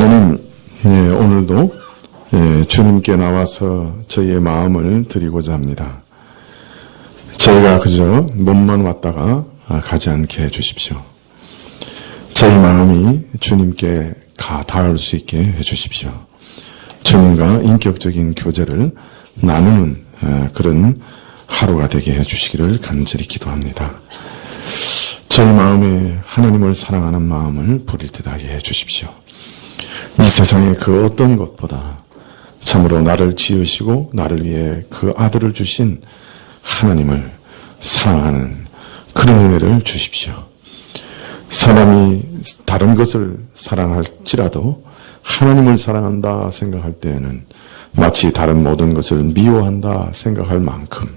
하나님, 오늘도 주님께 나와서 저희의 마음을 드리고자 합니다. 저희가 그저 몸만 왔다가 가지 않게 해주십시오. 저희 마음이 주님께 닿을 수 있게 해주십시오. 주님과 인격적인 교제를 나누는 그런 하루가 되게 해주시기를 간절히 기도합니다. 저희 마음에 하나님을 사랑하는 마음을 부릴 듯하게 해주십시오. 이 세상의 그 어떤 것보다 참으로 나를 지으시고 나를 위해 그 아들을 주신 하나님을 사랑하는 그런 은혜를 주십시오. 사람이 다른 것을 사랑할지라도 하나님을 사랑한다 생각할 때에는 마치 다른 모든 것을 미워한다 생각할 만큼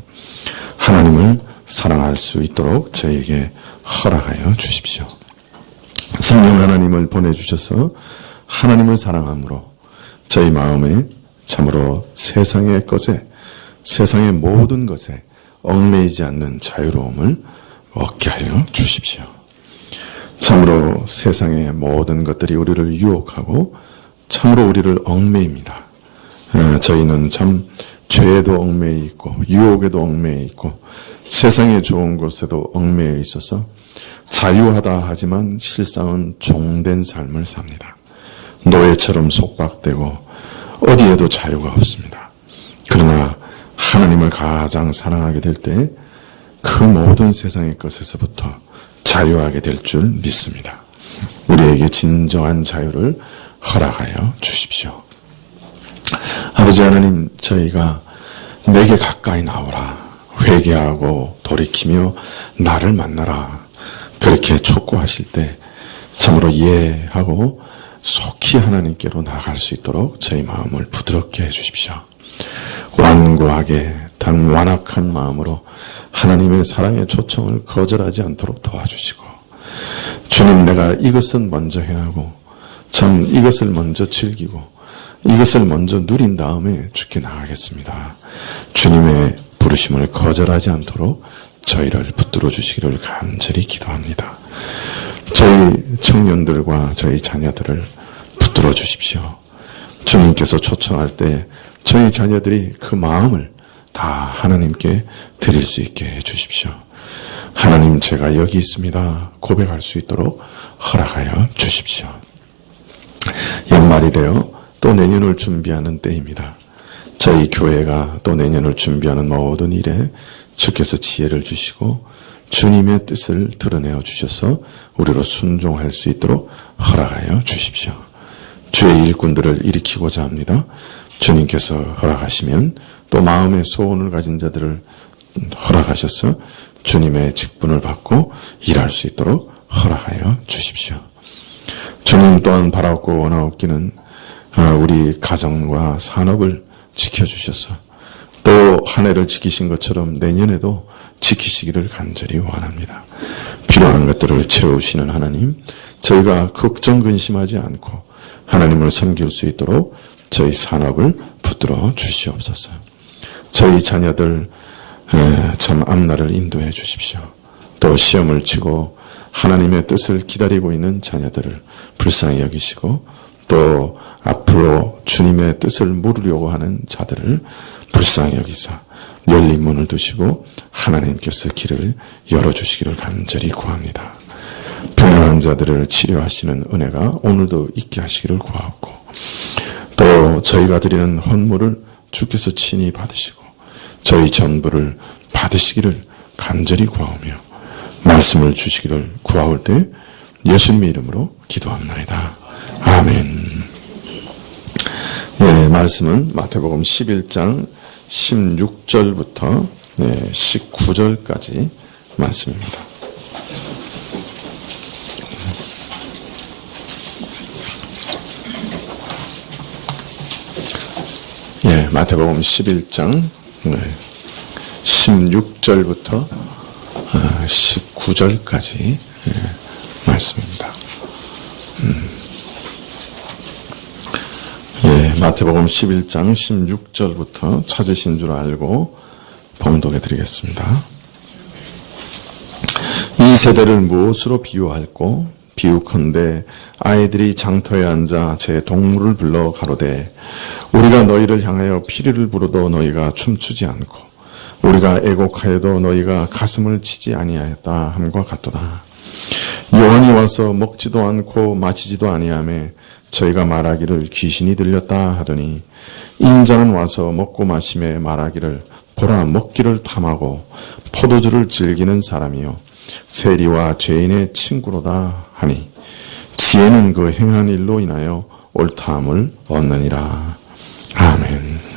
하나님을 사랑할 수 있도록 저에게 허락하여 주십시오. 성령 하나님을 보내주셔서 하나님을 사랑함으로 저희 마음에 참으로 세상의 것에, 세상의 모든 것에 얽매이지 않는 자유로움을 얻게 하여 주십시오. 참으로 세상의 모든 것들이 우리를 유혹하고 참으로 우리를 얽매입니다. 저희는 참 죄에도 얽매여 있고 유혹에도 얽매여 있고 세상의 좋은 것에도 얽매여 있어서 자유하다 하지만 실상은 종된 삶을 삽니다. 노예처럼 속박되고 어디에도 자유가 없습니다. 그러나 하나님을 가장 사랑하게 될 때 그 모든 세상의 것에서부터 자유하게 될 줄 믿습니다. 우리에게 진정한 자유를 허락하여 주십시오. 아버지 하나님, 저희가 내게 가까이 나오라, 회개하고 돌이키며 나를 만나라, 그렇게 촉구하실 때 참으로 예하고 속히 하나님께로 나아갈 수 있도록 저희 마음을 부드럽게 해주십시오. 완고하게 단 완악한 마음으로 하나님의 사랑의 초청을 거절하지 않도록 도와주시고, 주님, 내가 이것은 먼저 행하고 참 이것을 먼저 즐기고 이것을 먼저 누린 다음에 주께 나가겠습니다. 주님의 부르심을 거절하지 않도록 저희를 붙들어 주시기를 간절히 기도합니다. 저희 청년들과 저희 자녀들을 붙들어 주십시오. 주님께서 초청할 때 저희 자녀들이 그 마음을 다 하나님께 드릴 수 있게 해주십시오. 하나님, 제가 여기 있습니다 고백할 수 있도록 허락하여 주십시오. 연말이 되어 또 내년을 준비하는 때입니다. 저희 교회가 또 내년을 준비하는 모든 일에 주께서 지혜를 주시고 주님의 뜻을 드러내어 주셔서 우리로 순종할 수 있도록 허락하여 주십시오. 주의 일꾼들을 일으키고자 합니다. 주님께서 허락하시면 또 마음의 소원을 가진 자들을 허락하셔서 주님의 직분을 받고 일할 수 있도록 허락하여 주십시오. 주님 또한 바라옵고 원하옵기는 우리 가정과 산업을 지켜주셔서 또 한 해를 지키신 것처럼 내년에도 지키시기를 간절히 원합니다. 필요한 것들을 채우시는 하나님, 저희가 걱정 근심하지 않고 하나님을 섬길 수 있도록 저희 산업을 붙들어 주시옵소서. 저희 자녀들 참 앞날을 인도해 주십시오. 또 시험을 치고 하나님의 뜻을 기다리고 있는 자녀들을 불쌍히 여기시고 또 앞으로 주님의 뜻을 물으려고 하는 자들을 불쌍히 여기사 열린 문을 두시고 하나님께서 길을 열어주시기를 간절히 구합니다. 병약한 자들을 치료하시는 은혜가 오늘도 있게 하시기를 구하옵고, 또 저희가 드리는 헌물을 주께서 친히 받으시고 저희 전부를 받으시기를 간절히 구하오며 말씀을 주시기를 구하올 때 예수님의 이름으로 기도합나이다. 아멘. 말씀은 마태복음 11장 16절부터 19절까지 말씀입니다. 마태복음 11장 16절부터 19절까지 말씀입니다. 마태복음 11장 16절부터 찾으신 줄 알고 봉독해 드리겠습니다. 이 세대를 무엇으로 비유할꼬? 비유컨대 아이들이 장터에 앉아 제 동물을 불러 가로되 우리가 너희를 향하여 피리를 부르도 너희가 춤추지 않고 우리가 애곡하여도 너희가 가슴을 치지 아니하였다 함과 같도다. 요한이 와서 먹지도 않고 마시지도 아니하매 저희가 말하기를 귀신이 들렸다 하더니 인자는 와서 먹고 마심에 말하기를 보라 먹기를 탐하고 포도주를 즐기는 사람이요 세리와 죄인의 친구로다 하니 지혜는 그 행한 일로 인하여 옳다함을 얻느니라. 아멘.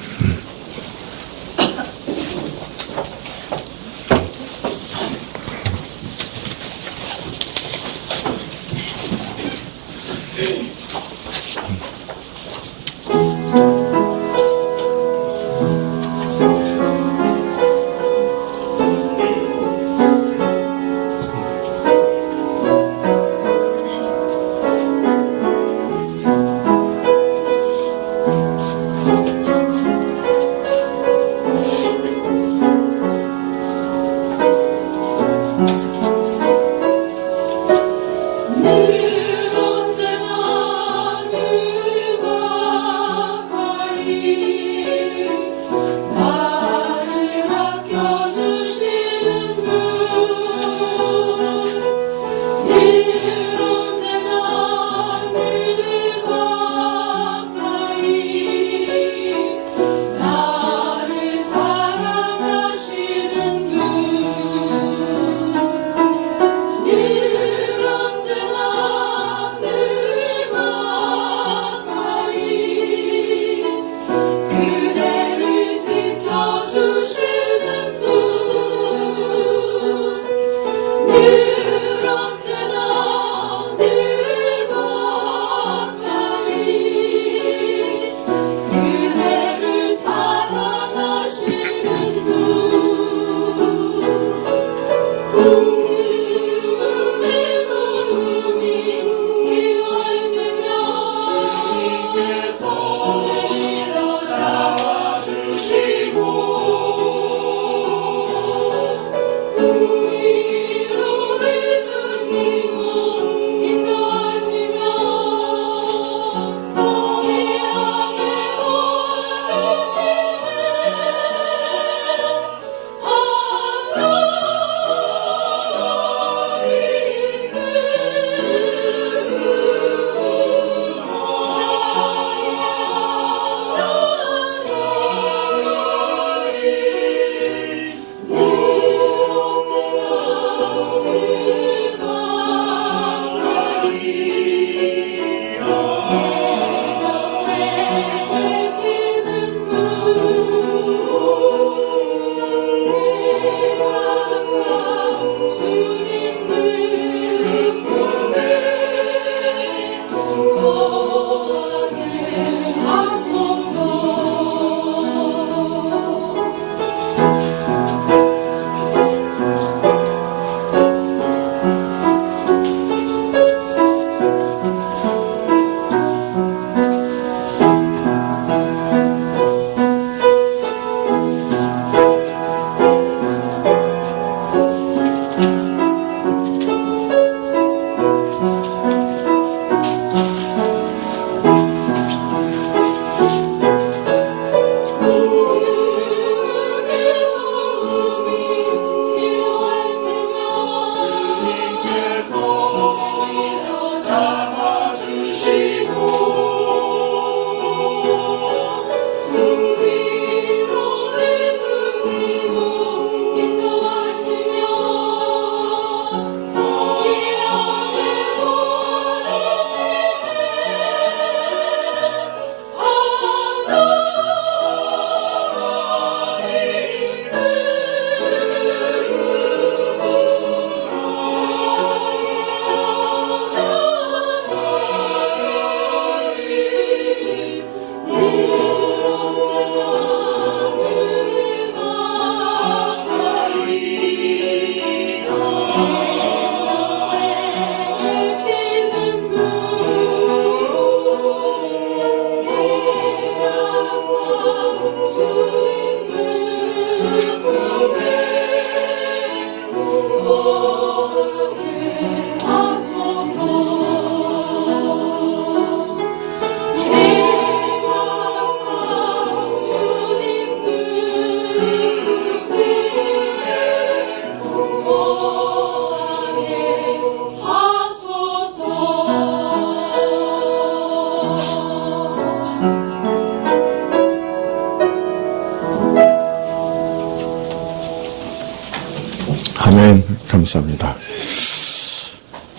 아멘. 감사합니다.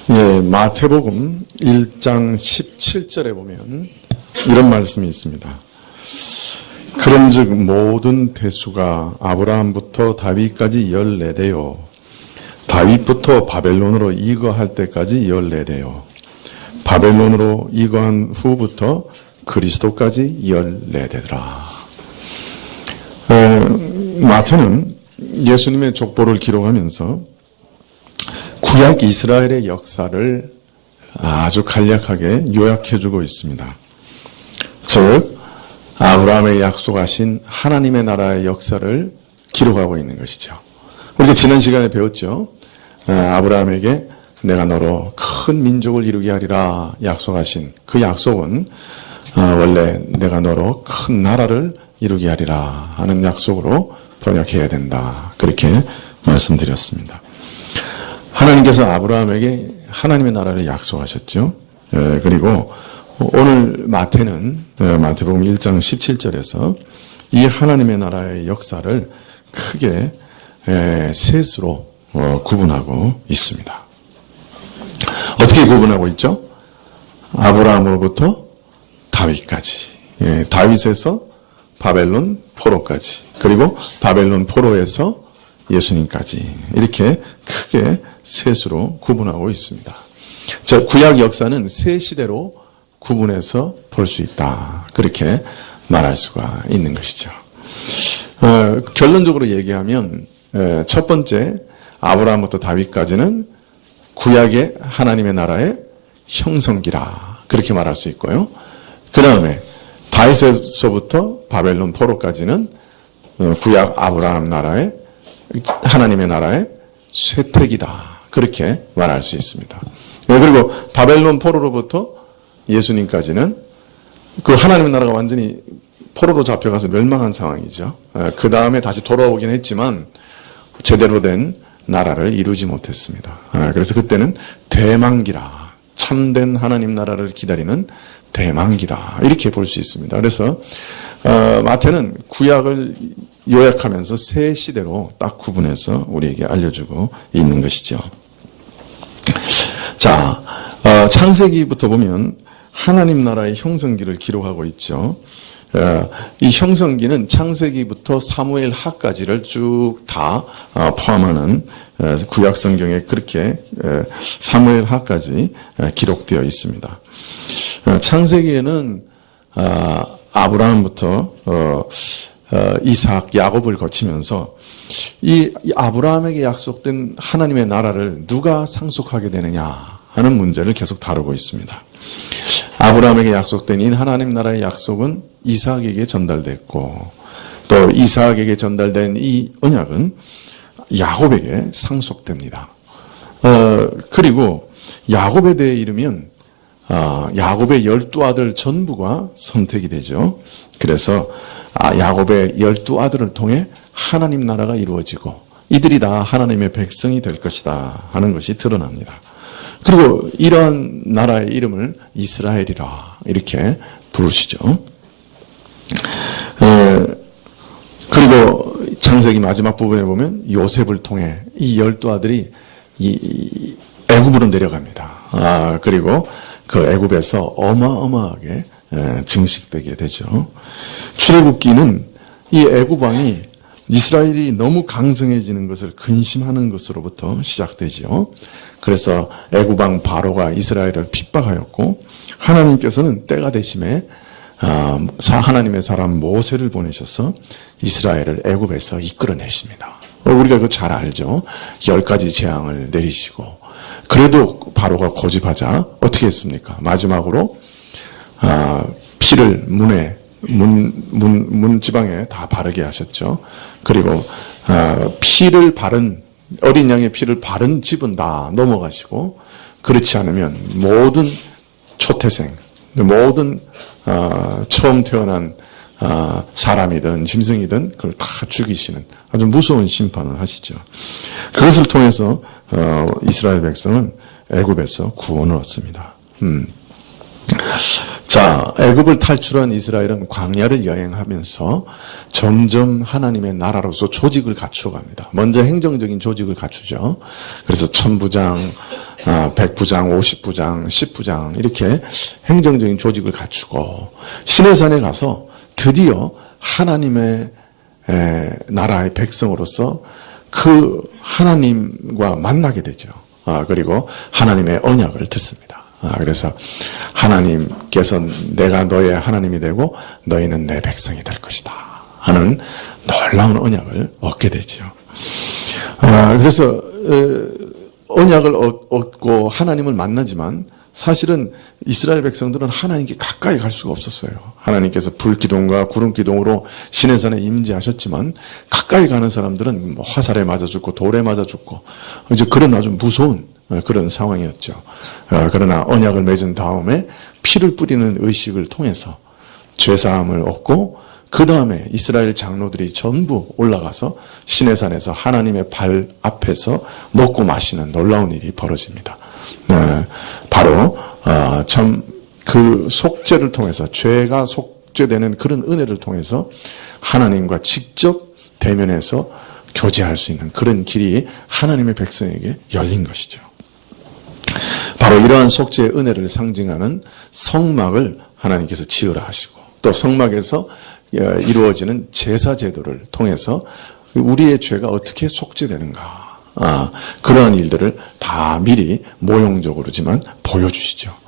예, 마태복음 1장 17절에 보면 이런 말씀이 있습니다. 그런즉 모든 대수가 아브라함부터 다윗까지 14대요. 다윗부터 바벨론으로 이거할 때까지 14대요. 바벨론으로 이거한 후부터 그리스도까지 14대더라. 마태는 예수님의 족보를 기록하면서 구약 이스라엘의 역사를 아주 간략하게 요약해주고 있습니다. 즉 아브라함의 약속하신 하나님의 나라의 역사를 기록하고 있는 것이죠. 우리가 지난 시간에 배웠죠. 아브라함에게 내가 너로 큰 민족을 이루게 하리라 약속하신 그 약속은 원래 내가 너로 큰 나라를 이루게 하리라 하는 약속으로 번역해야 된다. 그렇게 말씀드렸습니다. 하나님께서 아브라함에게 하나님의 나라를 약속하셨죠. 그리고 오늘 마태는 마태복음 1장 17절에서 이 하나님의 나라의 역사를 크게 셋으로 구분하고 있습니다. 어떻게 구분하고 있죠? 아브라함으로부터 다윗까지, 다윗에서 바벨론 포로까지, 그리고 바벨론 포로에서 예수님까지 이렇게 크게 셋으로 구분하고 있습니다. 저 구약 역사는 세 시대로 구분해서 볼 수 있다. 그렇게 말할 수가 있는 것이죠. 결론적으로 얘기하면 첫 번째 아브라함부터 다윗까지는 구약의 하나님의 나라의 형성기라 그렇게 말할 수 있고요. 그 다음에 다윗에서부터 바벨론 포로까지는 구약 아브라함 나라의 하나님의 나라의 쇠퇴기다 그렇게 말할 수 있습니다. 그리고 바벨론 포로로부터 예수님까지는 그 하나님의 나라가 완전히 포로로 잡혀가서 멸망한 상황이죠. 그 다음에 다시 돌아오긴 했지만 제대로 된 나라를 이루지 못했습니다. 그래서 그때는 대망기라, 참된 하나님 나라를 기다리는 대망기다 이렇게 볼 수 있습니다. 그래서 마태는 구약을 요약하면서 세 시대로 딱 구분해서 우리에게 알려주고 있는 것이죠. 자, 창세기부터 보면 하나님 나라의 형성기를 기록하고 있죠. 이 형성기는 창세기부터 사무엘 하까지를 쭉 다 포함하는 구약 성경에 그렇게 사무엘 하까지 기록되어 있습니다. 창세기에는 아브라함부터 이삭, 야곱을 거치면서 이 아브라함에게 약속된 하나님의 나라를 누가 상속하게 되느냐 하는 문제를 계속 다루고 있습니다. 아브라함에게 약속된 이 하나님 나라의 약속은 이삭에게 전달됐고 또 이삭에게 전달된 이 언약은 야곱에게 상속됩니다. 그리고 야곱에 대해 이르면 야곱의 12아들 전부가 선택이 되죠. 그래서 야곱의 12아들을 통해 하나님 나라가 이루어지고 이들이 다 하나님의 백성이 될 것이다 하는 것이 드러납니다. 그리고 이러한 나라의 이름을 이스라엘이라 이렇게 부르시죠. 그리고 창세기 마지막 부분에 보면 요셉을 통해 이 12아들이 이 애굽으로 내려갑니다. 그리고 그 애굽에서 어마어마하게 증식되게 되죠. 출애굽기는 이 애굽 왕이 이스라엘이 너무 강성해지는 것을 근심하는 것으로부터 시작되죠. 그래서 애굽 왕 바로가 이스라엘을 핍박하였고 하나님께서는 때가 되심에 하나님의 사람 모세를 보내셔서 이스라엘을 애굽에서 이끌어내십니다. 우리가 그거 잘 알죠. 10가지 재앙을 내리시고 그래도 바로가 고집하자 어떻게 했습니까? 마지막으로 피를 문 지방에 다 바르게 하셨죠. 그리고 어린 양의 피를 바른 집은 다 넘어가시고 그렇지 않으면 모든 초태생, 모든 처음 태어난 사람이든 짐승이든 그걸 다 죽이시는 아주 무서운 심판을 하시죠. 그것을 통해서 이스라엘 백성은 애굽에서 구원을 얻습니다. 자, 애굽을 탈출한 이스라엘은 광야를 여행하면서 점점 하나님의 나라로서 조직을 갖추어갑니다. 먼저 행정적인 조직을 갖추죠. 그래서 천부장, 백부장, 50부장, 10부장 이렇게 행정적인 조직을 갖추고 시내산에 가서 드디어 하나님의 나라의 백성으로서 그 하나님과 만나게 되죠. 그리고 하나님의 언약을 듣습니다. 그래서 하나님께서 내가 너의 하나님이 되고 너희는 내 백성이 될 것이다 하는 놀라운 언약을 얻게 되죠. 그래서 언약을 얻고 하나님을 만나지만 사실은 이스라엘 백성들은 하나님께 가까이 갈 수가 없었어요. 하나님께서 불기둥과 구름기둥으로 시내산에 임재하셨지만 가까이 가는 사람들은 화살에 맞아 죽고 돌에 맞아 죽고 이제 그런 아주 무서운 그런 상황이었죠. 그러나 언약을 맺은 다음에 피를 뿌리는 의식을 통해서 죄사함을 얻고 그 다음에 이스라엘 장로들이 전부 올라가서 시내산에서 하나님의 발 앞에서 먹고 마시는 놀라운 일이 벌어집니다. 바로 참 그 속죄를 통해서 죄가 속죄되는 그런 은혜를 통해서 하나님과 직접 대면해서 교제할 수 있는 그런 길이 하나님의 백성에게 열린 것이죠. 바로 이러한 속죄의 은혜를 상징하는 성막을 하나님께서 지으라 하시고 또 성막에서 이루어지는 제사 제도를 통해서 우리의 죄가 어떻게 속죄되는가 그러한 일들을 다 미리 모형적으로지만 보여주시죠.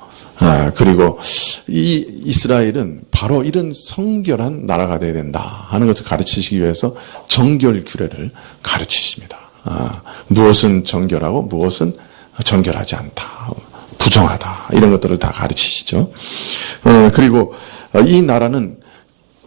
그리고 이 이스라엘은 바로 이런 성결한 나라가 되어야 된다 하는 것을 가르치시기 위해서 정결 규례를 가르치십니다. 무엇은 정결하고 무엇은 정결하지 않다, 부정하다 이런 것들을 다 가르치시죠. 그리고 이 나라는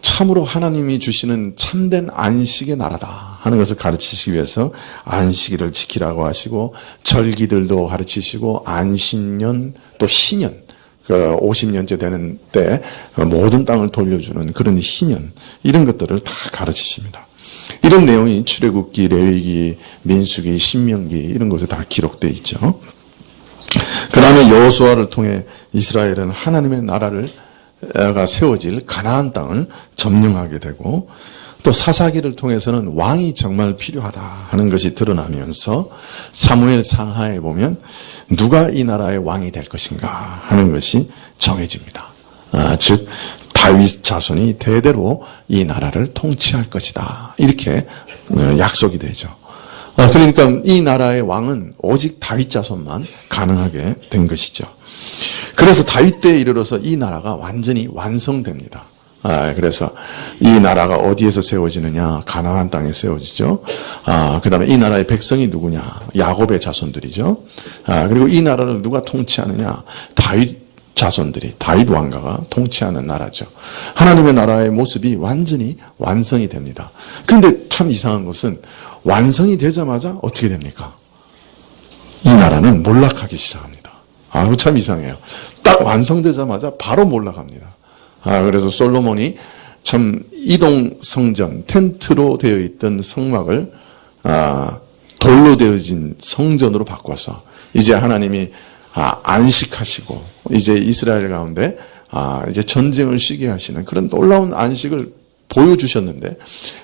참으로 하나님이 주시는 참된 안식의 나라다 하는 것을 가르치시기 위해서 안식일을 지키라고 하시고 절기들도 가르치시고 안식년 또 희년 50년째 되는 때 모든 땅을 돌려주는 그런 희년 이런 것들을 다 가르치십니다. 이런 내용이 출애굽기, 레위기, 민수기, 신명기 이런 곳에 다 기록되어 있죠. 그 다음에 여호수아를 통해 이스라엘은 하나님의 나라가 세워질 가나안 땅을 점령하게 되고 또 사사기를 통해서는 왕이 정말 필요하다 하는 것이 드러나면서 사무엘 상하에 보면 누가 이 나라의 왕이 될 것인가 하는 것이 정해집니다. 즉 다윗 자손이 대대로 이 나라를 통치할 것이다 이렇게 약속이 되죠. 그러니까 이 나라의 왕은 오직 다윗 자손만 가능하게 된 것이죠. 그래서 다윗 때에 이르러서 이 나라가 완전히 완성됩니다. 그래서 이 나라가 어디에서 세워지느냐? 가나안 땅에 세워지죠. 그 다음에 이 나라의 백성이 누구냐? 야곱의 자손들이죠. 그리고 이 나라를 누가 통치하느냐? 다윗 자손들이, 다윗 왕가가 통치하는 나라죠. 하나님의 나라의 모습이 완전히 완성이 됩니다. 그런데 참 이상한 것은 완성이 되자마자 어떻게 됩니까? 이 나라는 몰락하기 시작합니다. 참 이상해요. 딱 완성되자마자 바로 몰락합니다. 그래서 솔로몬이 참 이동 성전, 텐트로 되어 있던 성막을 돌로 되어진 성전으로 바꿔서 이제 하나님이 안식하시고 이제 이스라엘 가운데 이제 전쟁을 쉬게 하시는 그런 놀라운 안식을 보여주셨는데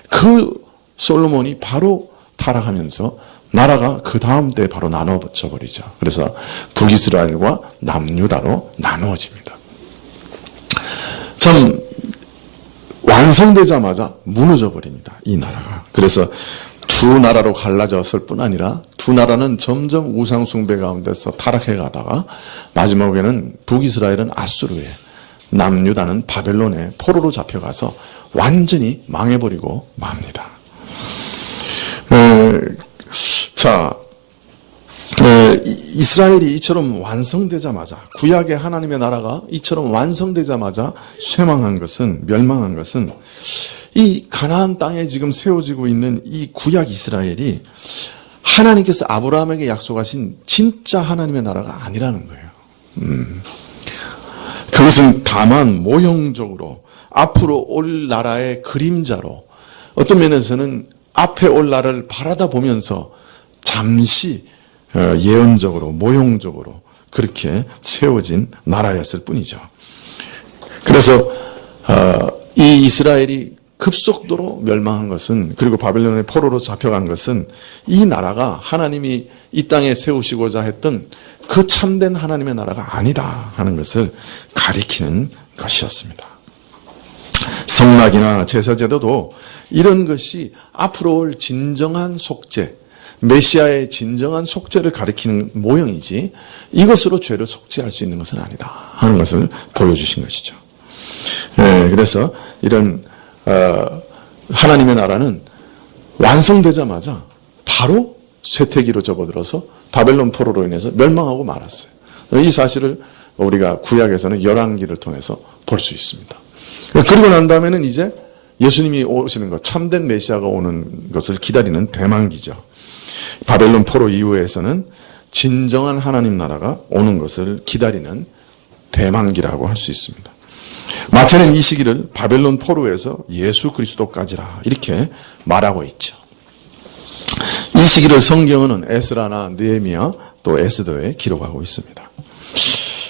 그 솔로몬이 바로 타락하면서 나라가 그 다음 때 바로 나눠져 버리죠. 그래서 북이스라엘과 남유다로 나누어집니다. 참 완성되자마자 무너져 버립니다. 이 나라가. 그래서 두 나라로 갈라졌을 뿐 아니라 두 나라는 점점 우상 숭배 가운데서 타락해 가다가 마지막에는 북이스라엘은 아수르에, 남유다는 바벨론에 포로로 잡혀가서 완전히 망해버리고 맙니다. 이스라엘이 이처럼 완성되자마자 구약의 하나님의 나라가 이처럼 완성되자마자 멸망한 것은 이 가나안 땅에 지금 세워지고 있는 이 구약 이스라엘이 하나님께서 아브라함에게 약속하신 진짜 하나님의 나라가 아니라는 거예요. 그것은 다만 모형적으로 앞으로 올 나라의 그림자로 어떤 면에서는 앞에 올 나라를 바라다 보면서 잠시 예언적으로 모형적으로 그렇게 세워진 나라였을 뿐이죠. 그래서 이 이스라엘이 급속도로 멸망한 것은, 그리고 바벨론의 포로로 잡혀간 것은 이 나라가 하나님이 이 땅에 세우시고자 했던 그 참된 하나님의 나라가 아니다 하는 것을 가리키는 것이었습니다. 성락이나 제사제도도 이런 것이 앞으로 올 진정한 속죄, 메시아의 진정한 속죄를 가리키는 모형이지 이것으로 죄를 속죄할 수 있는 것은 아니다 하는 것을 보여주신 것이죠. 그래서 이런 하나님의 나라는 완성되자마자 바로 쇠퇴기로 접어들어서 바벨론 포로로 인해서 멸망하고 말았어요. 이 사실을 우리가 구약에서는 열왕기를 통해서 볼 수 있습니다. 그리고 난 다음에는 이제 예수님이 오시는 것, 참된 메시아가 오는 것을 기다리는 대만기죠. 바벨론 포로 이후에서는 진정한 하나님 나라가 오는 것을 기다리는 대만기라고 할 수 있습니다. 마태는 이 시기를 바벨론 포로에서 예수 그리스도까지라 이렇게 말하고 있죠. 이 시기를 성경은 에스라나 느헤미야 또 에스더에 기록하고 있습니다.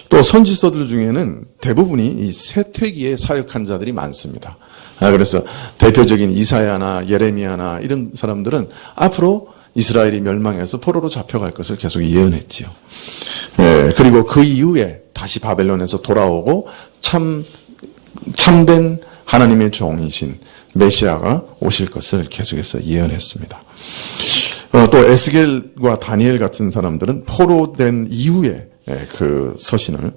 또 선지서들 중에는 대부분이 이 쇠퇴기에 사역한 자들이 많습니다. 그래서 대표적인 이사야나 예레미야나 이런 사람들은 앞으로 이스라엘이 멸망해서 포로로 잡혀갈 것을 계속 예언했지요. 그리고 그 이후에 다시 바벨론에서 돌아오고 참된 하나님의 종이신 메시아가 오실 것을 계속해서 예언했습니다. 또 에스겔과 다니엘 같은 사람들은 포로된 이후에 그 서신을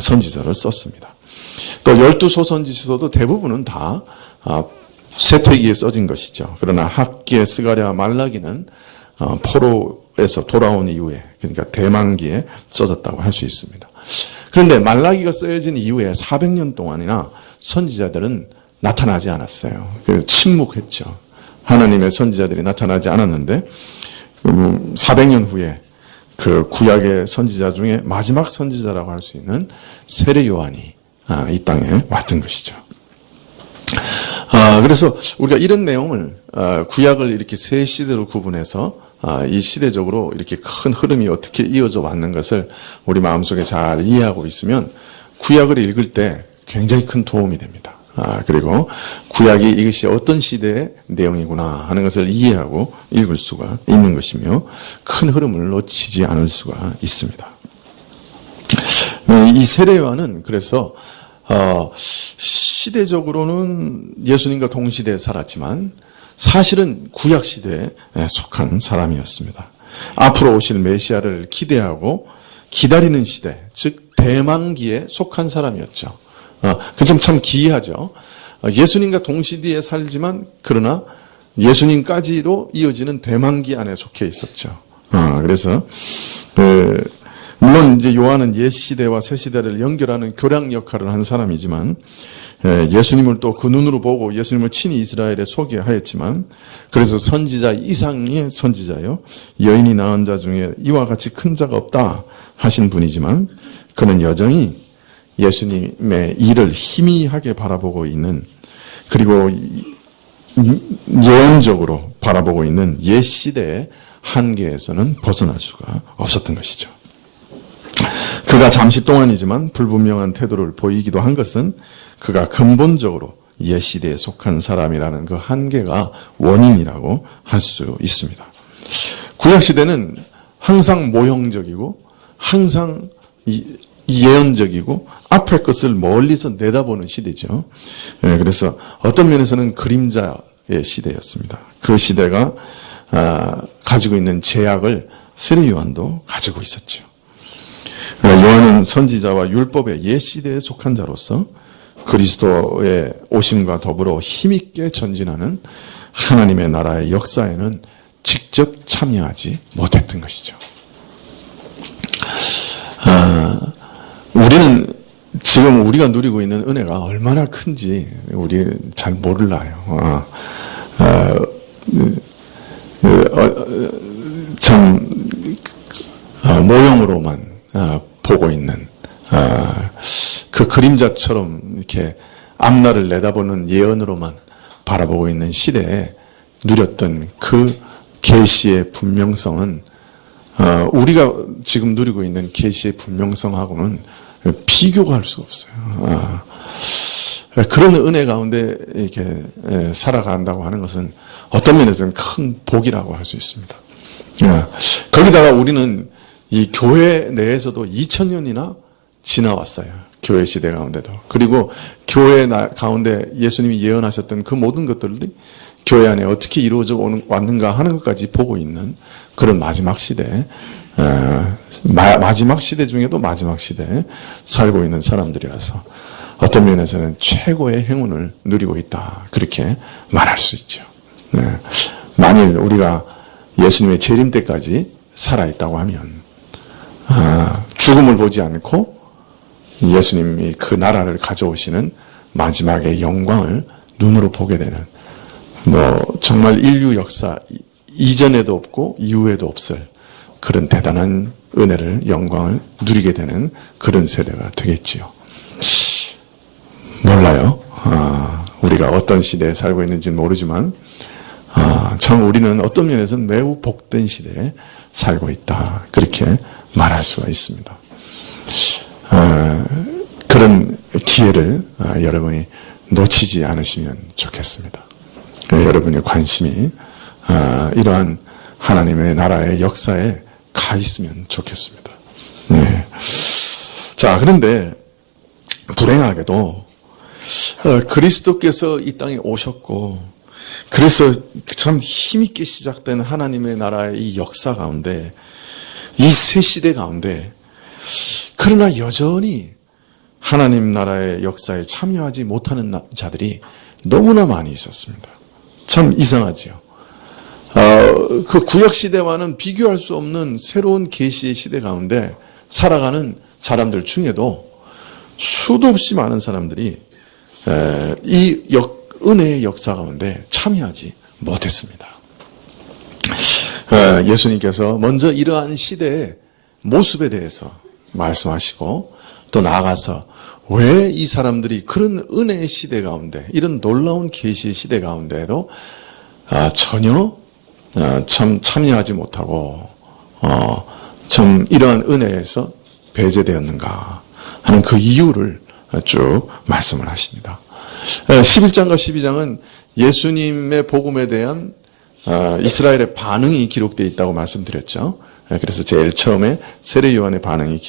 선지서를 썼습니다. 또 12소 선지서도 대부분은 다 쇠퇴기에 써진 것이죠. 그러나 학계, 스가랴, 말라기는 포로에서 돌아온 이후에, 그러니까 대만기에 써졌다고 할 수 있습니다. 그런데 말라기가 쓰여진 이후에 400년 동안이나 선지자들은 나타나지 않았어요. 그래서 침묵했죠. 하나님의 선지자들이 나타나지 않았는데 400년 후에 그 구약의 선지자 중에 마지막 선지자라고 할 수 있는 세례 요한이 이 땅에 왔던 것이죠. 그래서 우리가 이런 내용을 구약을 이렇게 세 시대로 구분해서 이 시대적으로 이렇게 큰 흐름이 어떻게 이어져 왔는 것을 우리 마음속에 잘 이해하고 있으면 구약을 읽을 때 굉장히 큰 도움이 됩니다. 그리고 구약이 이것이 어떤 시대의 내용이구나 하는 것을 이해하고 읽을 수가 있는 것이며 큰 흐름을 놓치지 않을 수가 있습니다. 이 세례 요한은 그래서 시대적으로는 예수님과 동시대에 살았지만 사실은 구약 시대에 속한 사람이었습니다. 앞으로 오실 메시아를 기대하고 기다리는 시대, 즉 대만기에 속한 사람이었죠. 그 점 참 기이하죠. 예수님과 동시대에 살지만 그러나 예수님까지로 이어지는 대만기 안에 속해 있었죠. 그래서 물론 이제 요한은 옛 시대와 새 시대를 연결하는 교량 역할을 한 사람이지만 예수님을 또 그 눈으로 보고 예수님을 친히 이스라엘에 소개하였지만 그래서 선지자 이상의 선지자요, 여인이 낳은 자 중에 이와 같이 큰 자가 없다 하신 분이지만 그는 여전히 예수님의 일을 희미하게 바라보고 있는, 그리고 예언적으로 바라보고 있는 옛 시대의 한계에서는 벗어날 수가 없었던 것이죠. 그가 잠시 동안이지만 불분명한 태도를 보이기도 한 것은 그가 근본적으로 옛 시대에 속한 사람이라는 그 한계가 원인이라고 할 수 있습니다. 구약 시대는 항상 모형적이고 항상 예언적이고 앞의 것을 멀리서 내다보는 시대죠. 그래서 어떤 면에서는 그림자의 시대였습니다. 그 시대가 가지고 있는 제약을 세례 요한도 가지고 있었죠. 요한은 선지자와 율법의 옛 시대에 속한 자로서 그리스도의 오심과 더불어 힘있게 전진하는 하나님의 나라의 역사에는 직접 참여하지 못했던 것이죠. 우리는 지금 우리가 누리고 있는 은혜가 얼마나 큰지 우리 잘 몰라요. 참 모형으로만 보고 있는 그 그림자처럼 이렇게 앞날을 내다보는 예언으로만 바라보고 있는 시대에 누렸던 그 계시의 분명성은 우리가 지금 누리고 있는 계시의 분명성하고는 비교가 할 수가 없어요. 그런 은혜 가운데 이렇게 살아간다고 하는 것은 어떤 면에서는 큰 복이라고 할 수 있습니다. 거기다가 우리는 이 교회 내에서도 2000년이나 지나왔어요. 교회 시대 가운데도. 그리고 교회 가운데 예수님이 예언하셨던 그 모든 것들이 교회 안에 어떻게 이루어져 왔는가 하는 것까지 보고 있는 그런 마지막 시대, 마지막 시대 중에도 마지막 시대에 살고 있는 사람들이라서 어떤 면에서는 최고의 행운을 누리고 있다. 그렇게 말할 수 있죠. 만일 우리가 예수님의 재림 때까지 살아있다고 하면 죽음을 보지 않고 예수님이 그 나라를 가져오시는 마지막의 영광을 눈으로 보게 되는 정말 인류 역사 이전에도 없고 이후에도 없을 그런 대단한 은혜를 영광을 누리게 되는 그런 세대가 되겠지요. 몰라요. 우리가 어떤 시대에 살고 있는지는 모르지만 참 우리는 어떤 면에서는 매우 복된 시대에 살고 있다. 그렇게 말할 수가 있습니다. 그런 기회를 여러분이 놓치지 않으시면 좋겠습니다. 여러분의 관심이 이러한 하나님의 나라의 역사에 가 있으면 좋겠습니다. 네. 자, 그런데 불행하게도 그리스도께서 이 땅에 오셨고 그래서 참 힘있게 시작된 하나님의 나라의 이 역사 가운데 이 새 시대 가운데 그러나 여전히 하나님 나라의 역사에 참여하지 못하는 자들이 너무나 많이 있었습니다. 참 이상하지요. 그 구약 시대와는 비교할 수 없는 새로운 계시의 시대 가운데 살아가는 사람들 중에도 수도 없이 많은 사람들이 이 은혜의 역사 가운데 참여하지 못했습니다. 예수님께서 먼저 이러한 시대의 모습에 대해서 말씀하시고 또 나아가서 왜 이 사람들이 그런 은혜의 시대 가운데 이런 놀라운 계시의 시대 가운데에도 전혀 참 참여하지 못하고 참 이러한 은혜에서 배제되었는가 하는 그 이유를 쭉 말씀을 하십니다. 11장과 12장은 예수님의 복음에 대한 이스라엘의 반응이 기록되어 있다고 말씀드렸죠. 그래서 제일 처음에 세례 요한의 반응이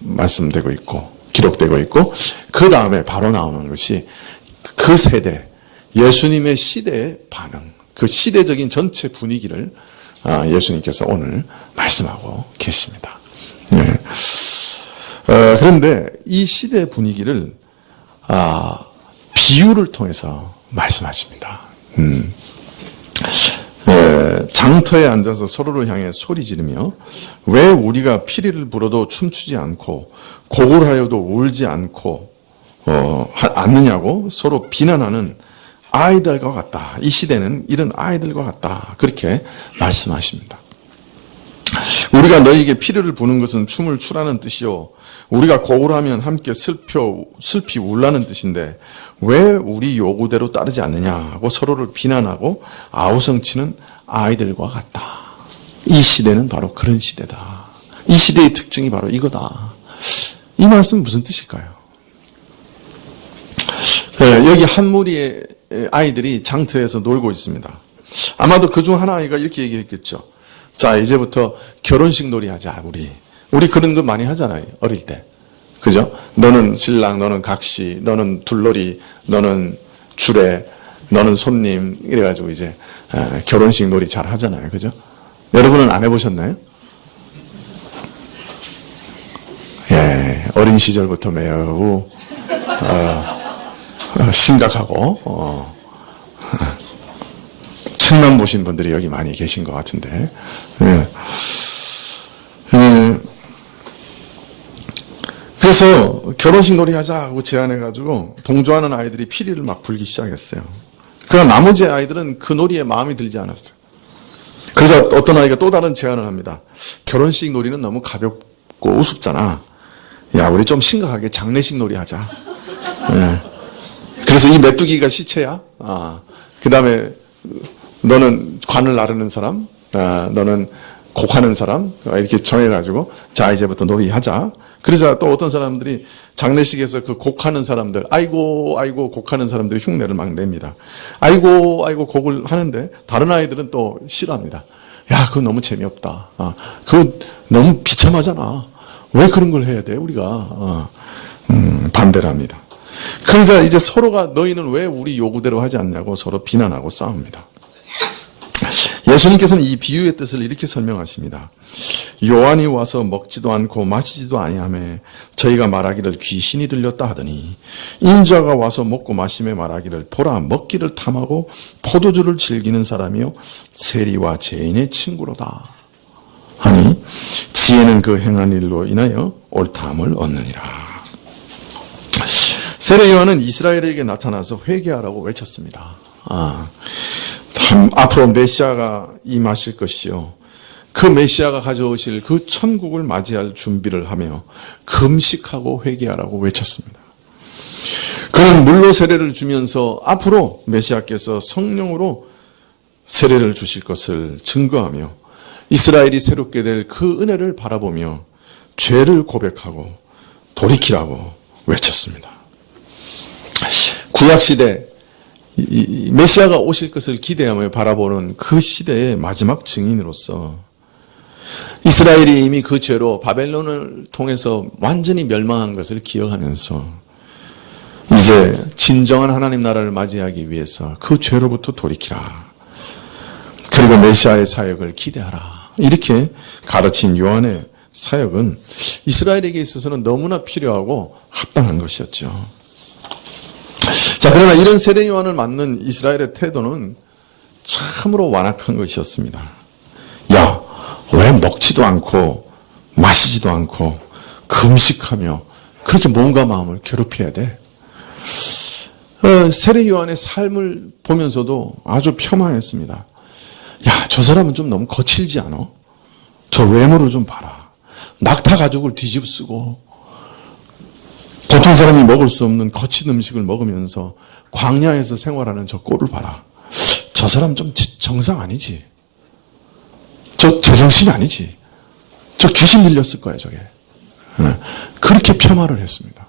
말씀되고 있고 기록되고 있고 그 다음에 바로 나오는 것이 그 세대 예수님의 시대의 반응, 그 시대적인 전체 분위기를 예수님께서 오늘 말씀하고 계십니다. 네. 그런데 이 시대 분위기를 비유를 통해서 말씀하십니다. 장터에 앉아서 서로를 향해 소리 지르며 왜 우리가 피리를 불어도 춤추지 않고 곡을 하여도 울지 않고 않느냐고 서로 비난하는 아이들과 같다. 이 시대는 이런 아이들과 같다. 그렇게 말씀하십니다. 우리가 너희에게 피리를 부는 것은 춤을 추라는 뜻이요 우리가 곡을 하면 함께 슬피 울라는 뜻인데 왜 우리 요구대로 따르지 않느냐고 서로를 비난하고 아우성치는 아이들과 같다. 이 시대는 바로 그런 시대다. 이 시대의 특징이 바로 이거다. 이 말씀은 무슨 뜻일까요? 여기 한 무리의 아이들이 장터에서 놀고 있습니다. 아마도 그중 하나 아이가 이렇게 얘기했겠죠. 자, 이제부터 결혼식 놀이 하자, 우리 그런 거 많이 하잖아요, 어릴 때. 그죠? 너는 신랑, 너는 각시, 너는 둘놀이, 너는 주례, 너는 손님, 이래가지고 이제, 결혼식 놀이 잘 하잖아요. 그죠? 여러분은 안 해보셨나요? 예, 어린 시절부터 매우, 심각하고, 책만 보신 분들이 여기 많이 계신 것 같은데, 그래서 결혼식 놀이 하자고 제안해가지고 동조하는 아이들이 피리를 막 불기 시작했어요. 그러나 나머지 아이들은 그 놀이에 마음이 들지 않았어요. 그래서 어떤 아이가 또 다른 제안을 합니다. 결혼식 놀이는 너무 가볍고 우습잖아. 야, 우리 좀 심각하게 장례식 놀이 하자. 네. 그래서 이 메뚜기가 시체야. 그 다음에 너는 관을 나르는 사람, 너는 곡하는 사람 이렇게 정해가지고 자 이제부터 놀이하자. 그러자 또 어떤 사람들이 장례식에서 그 곡하는 사람들 아이고 곡하는 사람들이 흉내를 막 냅니다. 아이고 곡을 하는데 다른 아이들은 또 싫어합니다. 야 그거 너무 재미없다. 그거 너무 비참하잖아. 왜 그런 걸 해야 돼 우리가. 반대를 합니다. 그러자 이제 서로가 너희는 왜 우리 요구대로 하지 않냐고 서로 비난하고 싸웁니다. 예수님께서는 이 비유의 뜻을 이렇게 설명하십니다. 요한이 와서 먹지도 않고 마시지도 아니하며 저희가 말하기를 귀신이 들렸다 하더니 인자가 와서 먹고 마시며 말하기를 보라 먹기를 탐하고 포도주를 즐기는 사람이요 세리와 죄인의 친구로다 하니 지혜는 그 행한 일로 인하여 옳다함을 얻느니라. 세례 요한은 이스라엘에게 나타나서 회개하라고 외쳤습니다. 앞으로 메시아가 임하실 것이요 그 메시아가 가져오실 그 천국을 맞이할 준비를 하며 금식하고 회개하라고 외쳤습니다. 그는 물로 세례를 주면서 앞으로 메시아께서 성령으로 세례를 주실 것을 증거하며 이스라엘이 새롭게 될 그 은혜를 바라보며 죄를 고백하고 돌이키라고 외쳤습니다. 구약시대 메시아가 오실 것을 기대하며 바라보는 그 시대의 마지막 증인으로서 이스라엘이 이미 그 죄로 바벨론을 통해서 완전히 멸망한 것을 기억하면서 이제 진정한 하나님 나라를 맞이하기 위해서 그 죄로부터 돌이키라. 그리고 메시아의 사역을 기대하라. 이렇게 가르친 요한의 사역은 이스라엘에게 있어서는 너무나 필요하고 합당한 것이었죠. 자, 그러나 이런 세례 요한을 맞는 이스라엘의 태도는 참으로 완악한 것이었습니다. 야, 왜 먹지도 않고 마시지도 않고 금식하며 그렇게 몸과 마음을 괴롭혀야 돼? 세례 요한의 삶을 보면서도 아주 폄하했습니다. 야, 저 사람은 좀 너무 거칠지 않아? 저 외모를 좀 봐라. 낙타 가죽을 뒤집쓰고 보통 사람이 먹을 수 없는 거친 음식을 먹으면서 광야에서 생활하는 저 꼴을 봐라. 저 사람 좀 정상 아니지? 저 제정신이 아니지? 저 귀신 들렸을 거야 저게. 그렇게 폄하를 했습니다.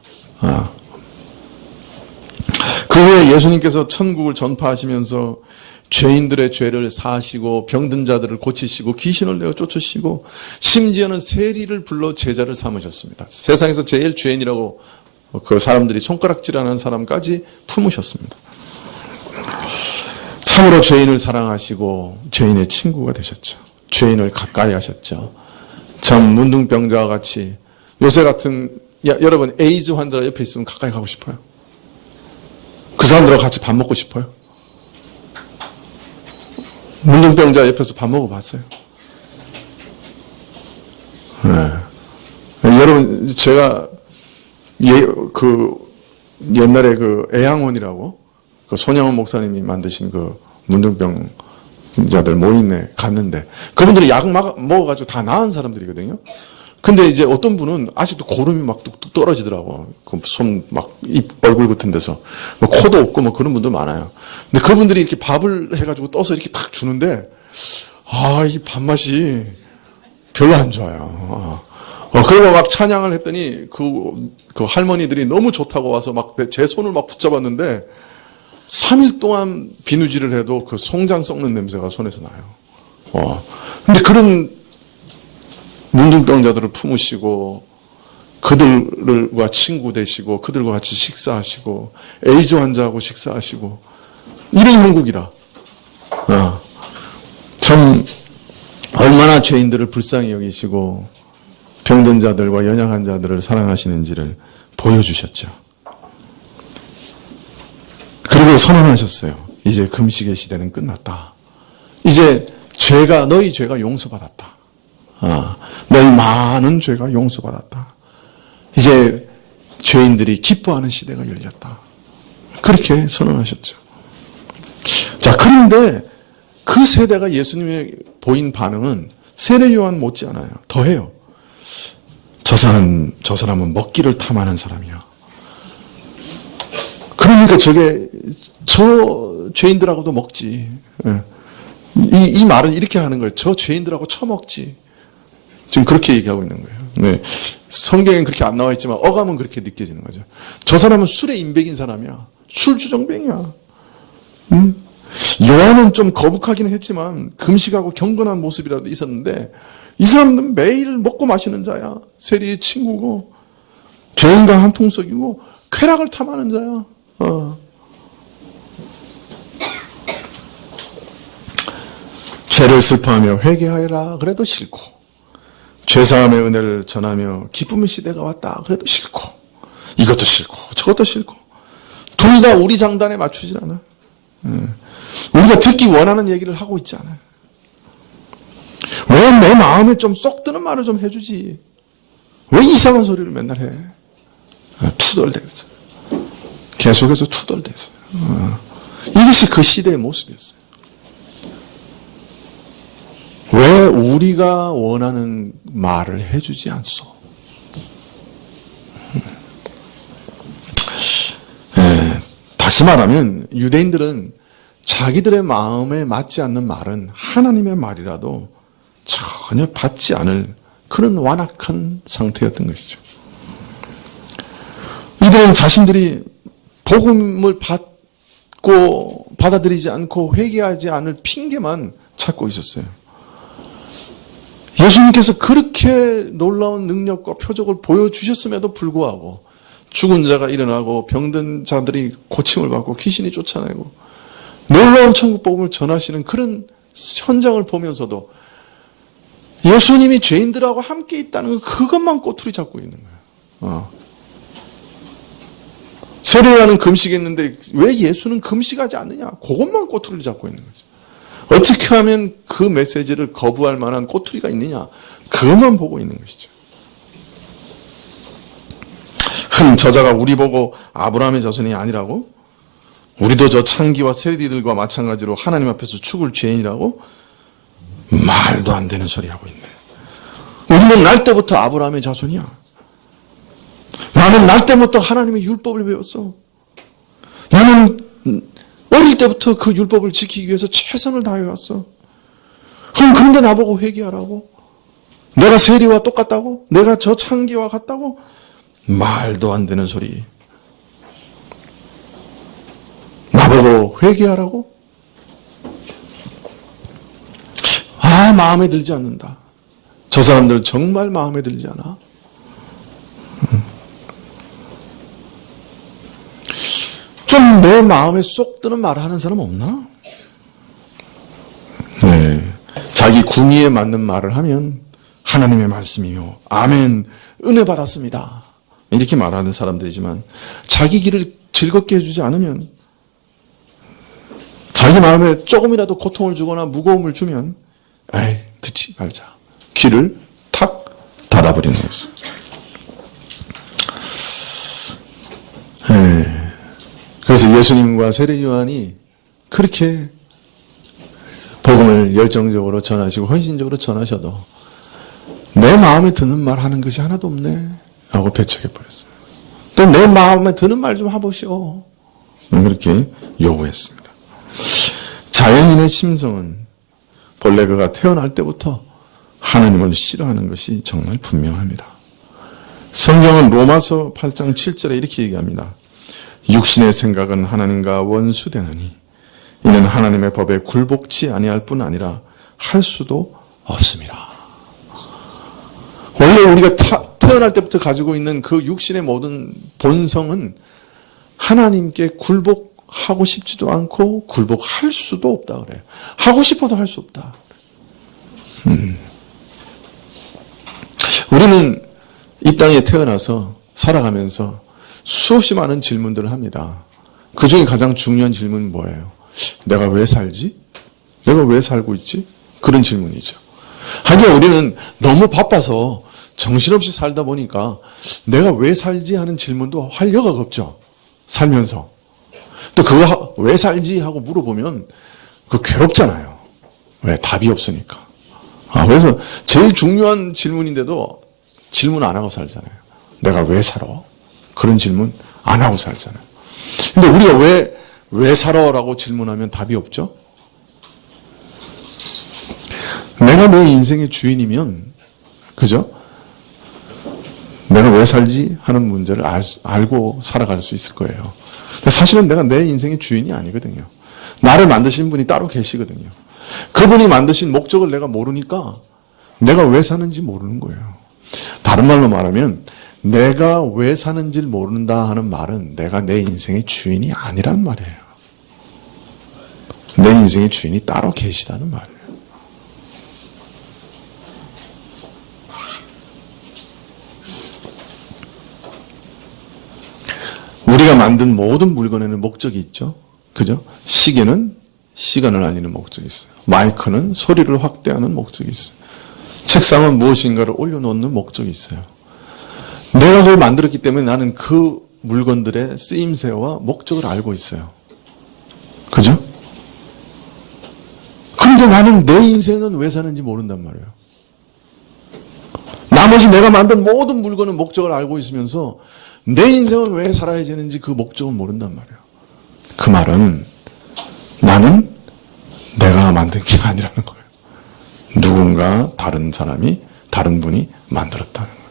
그 후에 예수님께서 천국을 전파하시면서 죄인들의 죄를 사하시고 병든 자들을 고치시고 귀신을 내어 쫓으시고 심지어는 세리를 불러 제자를 삼으셨습니다. 세상에서 제일 죄인이라고 그 사람들이 손가락질하는 사람까지 품으셨습니다. 참으로 죄인을 사랑하시고 죄인의 친구가 되셨죠. 죄인을 가까이 하셨죠. 참 문둥병자와 같이 요새 같은 여러분 에이즈 환자가 옆에 있으면 가까이 가고 싶어요? 그 사람들하고 같이 밥 먹고 싶어요? 문둥병자 옆에서 밥 먹어봤어요? 네. 여러분 제가 옛날에 그 애양원이라고 그 손양원 목사님이 만드신 그 문둥병자들 모임에 갔는데 그분들이 약 먹어가지고 다 나은 사람들이거든요. 근데 이제 어떤 분은 아직도 고름이 막 뚝뚝 떨어지더라고. 그 손 막 입 얼굴 같은 데서 뭐 코도 없고 뭐 그런 분도 많아요. 근데 그분들이 이렇게 밥을 해가지고 떠서 이렇게 딱 주는데 이 밥맛이 별로 안 좋아요. 그리고 막 찬양을 했더니 그 할머니들이 너무 좋다고 와서 막 제 손을 막 붙잡았는데 3일 동안 비누질을 해도 그 송장 썩는 냄새가 손에서 나요. 근데 그런 문둥병자들을 품으시고 그들과 친구 되시고 그들과 같이 식사하시고 에이즈 환자하고 식사하시고 이런 형국이라 참 얼마나 죄인들을 불쌍히 여기시고 병든 자들과 연약한 자들을 사랑하시는지를 보여주셨죠. 그리고 선언하셨어요. 이제 금식의 시대는 끝났다. 이제 너희 죄가 용서받았다. 너희 많은 죄가 용서받았다. 이제 죄인들이 기뻐하는 시대가 열렸다. 그렇게 선언하셨죠. 자, 그런데 그 세대가 예수님의 보인 반응은 세례 요한 못지않아요. 더해요. 저 사람은 먹기를 탐하는 사람이야. 그러니까 저 죄인들하고도 먹지. 이 말은 이렇게 하는 거예요. 저 죄인들하고 처먹지. 지금 그렇게 얘기하고 있는 거예요. 네. 성경엔 그렇게 안 나와 있지만 어감은 그렇게 느껴지는 거죠. 저 사람은 술에 인백인 사람이야. 술주정뱅이야. 요한은 좀 거북하기는 했지만 금식하고 경건한 모습이라도 있었는데 이 사람은 매일 먹고 마시는 자야. 세리의 친구고 죄인과 한통속이고 쾌락을 탐하는 자야. 죄를 슬퍼하며 회개하여라 그래도 싫고 죄사함의 은혜를 전하며 기쁨의 시대가 왔다 그래도 싫고 이것도 싫고 저것도 싫고 둘 다 우리 장단에 맞추질 않아. 우리가 듣기 원하는 얘기를 하고 있지 않아요. 왜 내 마음에 좀 쏙 드는 말을 좀 해주지? 왜 이상한 소리를 맨날 해? 투덜대겠어. 계속해서 투덜대서. 이것이 그 시대의 모습이었어요. 왜 우리가 원하는 말을 해주지 않소? 다시 말하면 유대인들은 자기들의 마음에 맞지 않는 말은 하나님의 말이라도 전혀 받지 않을 그런 완악한 상태였던 것이죠. 이들은 자신들이 복음을 받고 받아들이지 않고 회개하지 않을 핑계만 찾고 있었어요. 예수님께서 그렇게 놀라운 능력과 표적을 보여주셨음에도 불구하고 죽은 자가 일어나고 병든 자들이 고침을 받고 귀신이 쫓아내고 놀라운 천국 복음을 전하시는 그런 현장을 보면서도 예수님이 죄인들하고 함께 있다는 그것만 꼬투리 잡고 있는 거예요. 세례요한은 금식했는데 왜 예수는 금식하지 않느냐? 그것만 꼬투리를 잡고 있는 거죠. 어떻게 하면 그 메시지를 거부할 만한 꼬투리가 있느냐? 그것만 보고 있는 것이죠. 저자가 우리 보고 아브라함의 자손이 아니라고? 우리도 저 창기와 세리들과 마찬가지로 하나님 앞에서 죽을 죄인이라고? 말도 안 되는 소리 하고 있네. 우리는 날 때부터 아브라함의 자손이야. 나는 날 때부터 하나님의 율법을 배웠어. 나는 어릴 때부터 그 율법을 지키기 위해서 최선을 다해왔어. 그럼 그런데 나보고 회개하라고? 내가 세리와 똑같다고? 내가 저 창기와 같다고? 말도 안 되는 소리. 나보고 회개하라고? 마음에 들지 않는다. 저 사람들 정말 마음에 들지 않아? 좀 내 마음에 쏙 드는 말을 하는 사람 없나? 네. 자기 궁의에 맞는 말을 하면 하나님의 말씀이요. 아멘. 은혜 받았습니다. 이렇게 말하는 사람들이지만 자기 길을 즐겁게 해주지 않으면 자기 마음에 조금이라도 고통을 주거나 무거움을 주면 에이 듣지 말자. 귀를 탁 닫아버리는 거죠. 그래서 예수님과 세례 요한이 그렇게 복음을 열정적으로 전하시고 헌신적으로 전하셔도 내 마음에 드는 말 하는 것이 하나도 없네 하고 배척해버렸어요. 또 내 마음에 드는 말 좀 해보시오. 그렇게 요구했습니다. 자연인의 심성은 본래 그가 태어날 때부터 하나님을 싫어하는 것이 정말 분명합니다. 성경은 로마서 8장 7절에 이렇게 얘기합니다. 육신의 생각은 하나님과 원수되느니 이는 하나님의 법에 굴복치 아니할 뿐 아니라 할 수도 없습니다. 원래 우리가 태어날 때부터 가지고 있는 그 육신의 모든 본성은 하나님께 굴복하고 싶지도 않고 굴복할 수도 없다 그래요. 하고 싶어도 할 수 없다. 우리는 이 땅에 태어나서 살아가면서 수없이 많은 질문들을 합니다. 그 중에 가장 중요한 질문은 뭐예요? 내가 왜 살지? 내가 왜 살고 있지? 그런 질문이죠. 하지만 우리는 너무 바빠서 정신없이 살다 보니까 내가 왜 살지 하는 질문도 할 여가가 없죠. 살면서. 또 그거 왜 살지 하고 물어보면 그거 괴롭잖아요. 왜? 답이 없으니까. 그래서 제일 중요한 질문인데도 질문 안 하고 살잖아요. 내가 왜 살아? 그런 질문 안 하고 살잖아요. 근데 우리가 왜 살아? 라고 질문하면 답이 없죠? 내가 내 인생의 주인이면 그죠? 내가 왜 살지 하는 문제를 알고 살아갈 수 있을 거예요. 사실은 내가 내 인생의 주인이 아니거든요. 나를 만드신 분이 따로 계시거든요. 그분이 만드신 목적을 내가 모르니까 내가 왜 사는지 모르는 거예요. 다른 말로 말하면 내가 왜 사는지를 모른다 하는 말은 내가 내 인생의 주인이 아니란 말이에요. 내 인생의 주인이 따로 계시다는 말이에요. 우리가 만든 모든 물건에는 목적이 있죠. 그죠? 시계는 시간을 알리는 목적이 있어요. 마이크는 소리를 확대하는 목적이 있어요. 책상은 무엇인가를 올려놓는 목적이 있어요. 내가 그걸 만들었기 때문에 나는 그 물건들의 쓰임새와 목적을 알고 있어요. 그죠? 그런데 나는 내 인생은 왜 사는지 모른단 말이에요. 나머지 내가 만든 모든 물건은 목적을 알고 있으면서 내 인생은 왜 살아야 되는지 그 목적은 모른단 말이에요. 그 말은 나는 내가 만든 게 아니라는 거예요. 누군가 다른 사람이 다른 분이 만들었다는 거예요.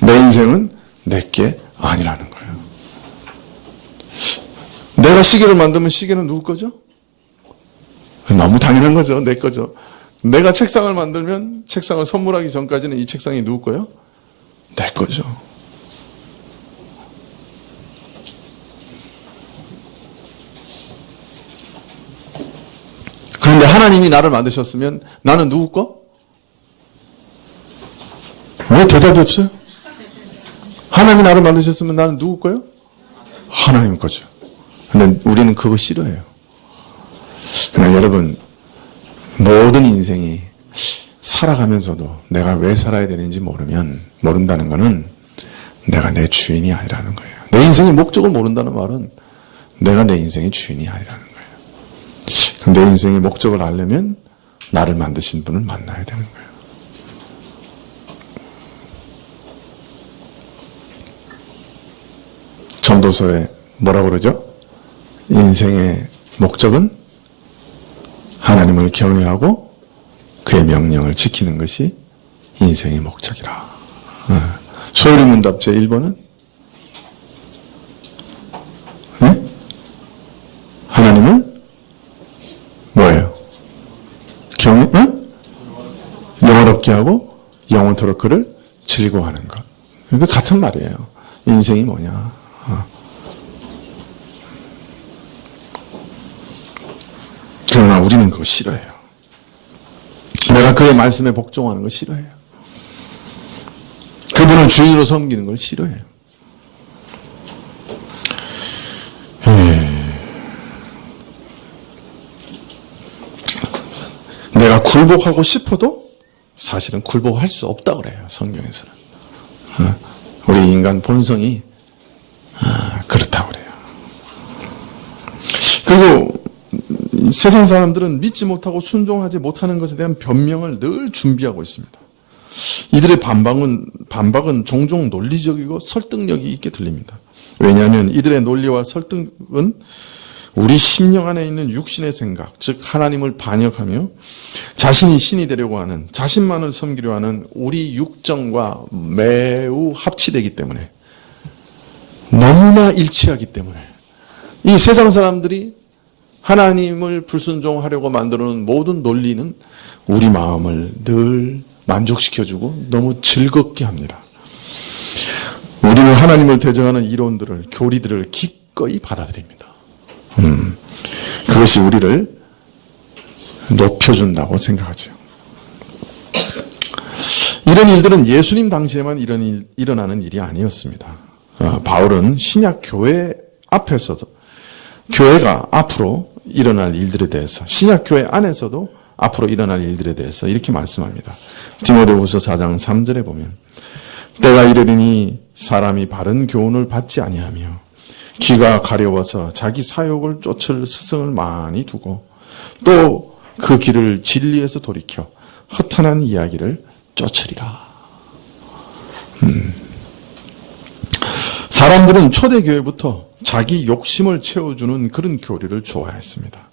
내 인생은 내게 아니라는 거예요. 내가 시계를 만들면 시계는 누구 거죠? 너무 당연한 거죠. 내 거죠. 내가 책상을 만들면 책상을 선물하기 전까지는 이 책상이 누구 거예요? 내 거죠. 그런데 하나님이 나를 만드셨으면 나는 누구 거? 왜 대답이 없어요? 하나님이 나를 만드셨으면 나는 누구 거요? 하나님 거죠. 근데 우리는 그거 싫어해요. 그러나 여러분, 모든 인생이 살아가면서도 내가 왜 살아야 되는지 모른다는 것은 내가 내 주인이 아니라는 거예요. 내 인생의 목적을 모른다는 말은 내가 내 인생의 주인이 아니라는 거예요. 그럼 내 인생의 목적을 알려면 나를 만드신 분을 만나야 되는 거예요. 전도서에 뭐라고 그러죠? 인생의 목적은 하나님을 경외하고 그의 명령을 지키는 것이 인생의 목적이라. 소요리 문답 제1번은 네? 하나님을 뭐예요? 영원롭게 하고 영원토록 그를 즐거워하는 것. 그 같은 말이에요. 인생이 뭐냐? 그러나 우리는 그거 싫어해요. 내가 그의 말씀에 복종하는 거 싫어해요. 그분을 주인으로 섬기는 걸 싫어해요. 내가 굴복하고 싶어도 사실은 굴복할 수 없다고 그래요. 성경에서는. 우리 인간 본성이 그렇다고 그래요. 그리고 세상 사람들은 믿지 못하고 순종하지 못하는 것에 대한 변명을 늘 준비하고 있습니다. 이들의 반박은 종종 논리적이고 설득력이 있게 들립니다. 왜냐하면 이들의 논리와 설득은 우리 심령 안에 있는 육신의 생각, 즉 하나님을 반역하며 자신이 신이 되려고 하는, 자신만을 섬기려 하는 우리 육정과 매우 합치되기 때문에, 너무나 일치하기 때문에 이 세상 사람들이 하나님을 불순종하려고 만들어놓은 모든 논리는 우리 마음을 늘 만족시켜주고 너무 즐겁게 합니다. 우리는 하나님을 대적하는 이론들을, 교리들을 기꺼이 받아들입니다. 그것이 우리를 높여준다고 생각하죠. 이런 일들은 예수님 당시에만 일어나는 일이 아니었습니다. 바울은 신약 교회 앞에서도, 교회가 앞으로 일어날 일들에 대해서, 신약 교회 안에서도 앞으로 일어날 일들에 대해서 이렇게 말씀합니다. 디모데후서 4장 3절에 보면 때가 이르리니 사람이 바른 교훈을 받지 아니하며 귀가 가려워서 자기 사욕을 쫓을 스승을 많이 두고 또 그 길을 진리에서 돌이켜 허탄한 이야기를 쫓으리라. 사람들은 초대교회부터 자기 욕심을 채워주는 그런 교리를 좋아했습니다.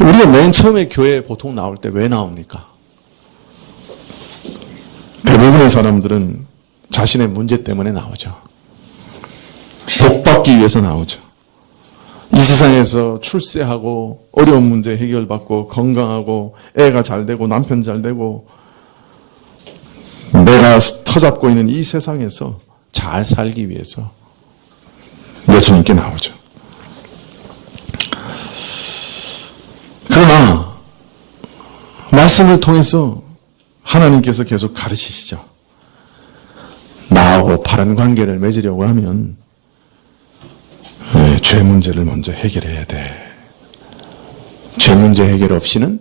우리가 맨 처음에 교회에 보통 나올 때 왜 나옵니까? 대부분의 사람들은 자신의 문제 때문에 나오죠. 복받기 위해서 나오죠. 이 세상에서 출세하고 어려운 문제 해결받고 건강하고 애가 잘 되고 남편 잘 되고 내가 터잡고 있는 이 세상에서 잘 살기 위해서 예수님께 나오죠. 그러나 말씀을 통해서 하나님께서 계속 가르치시죠. 나하고 바른 관계를 맺으려고 하면 죄 문제를 먼저 해결해야 돼. 죄 문제 해결 없이는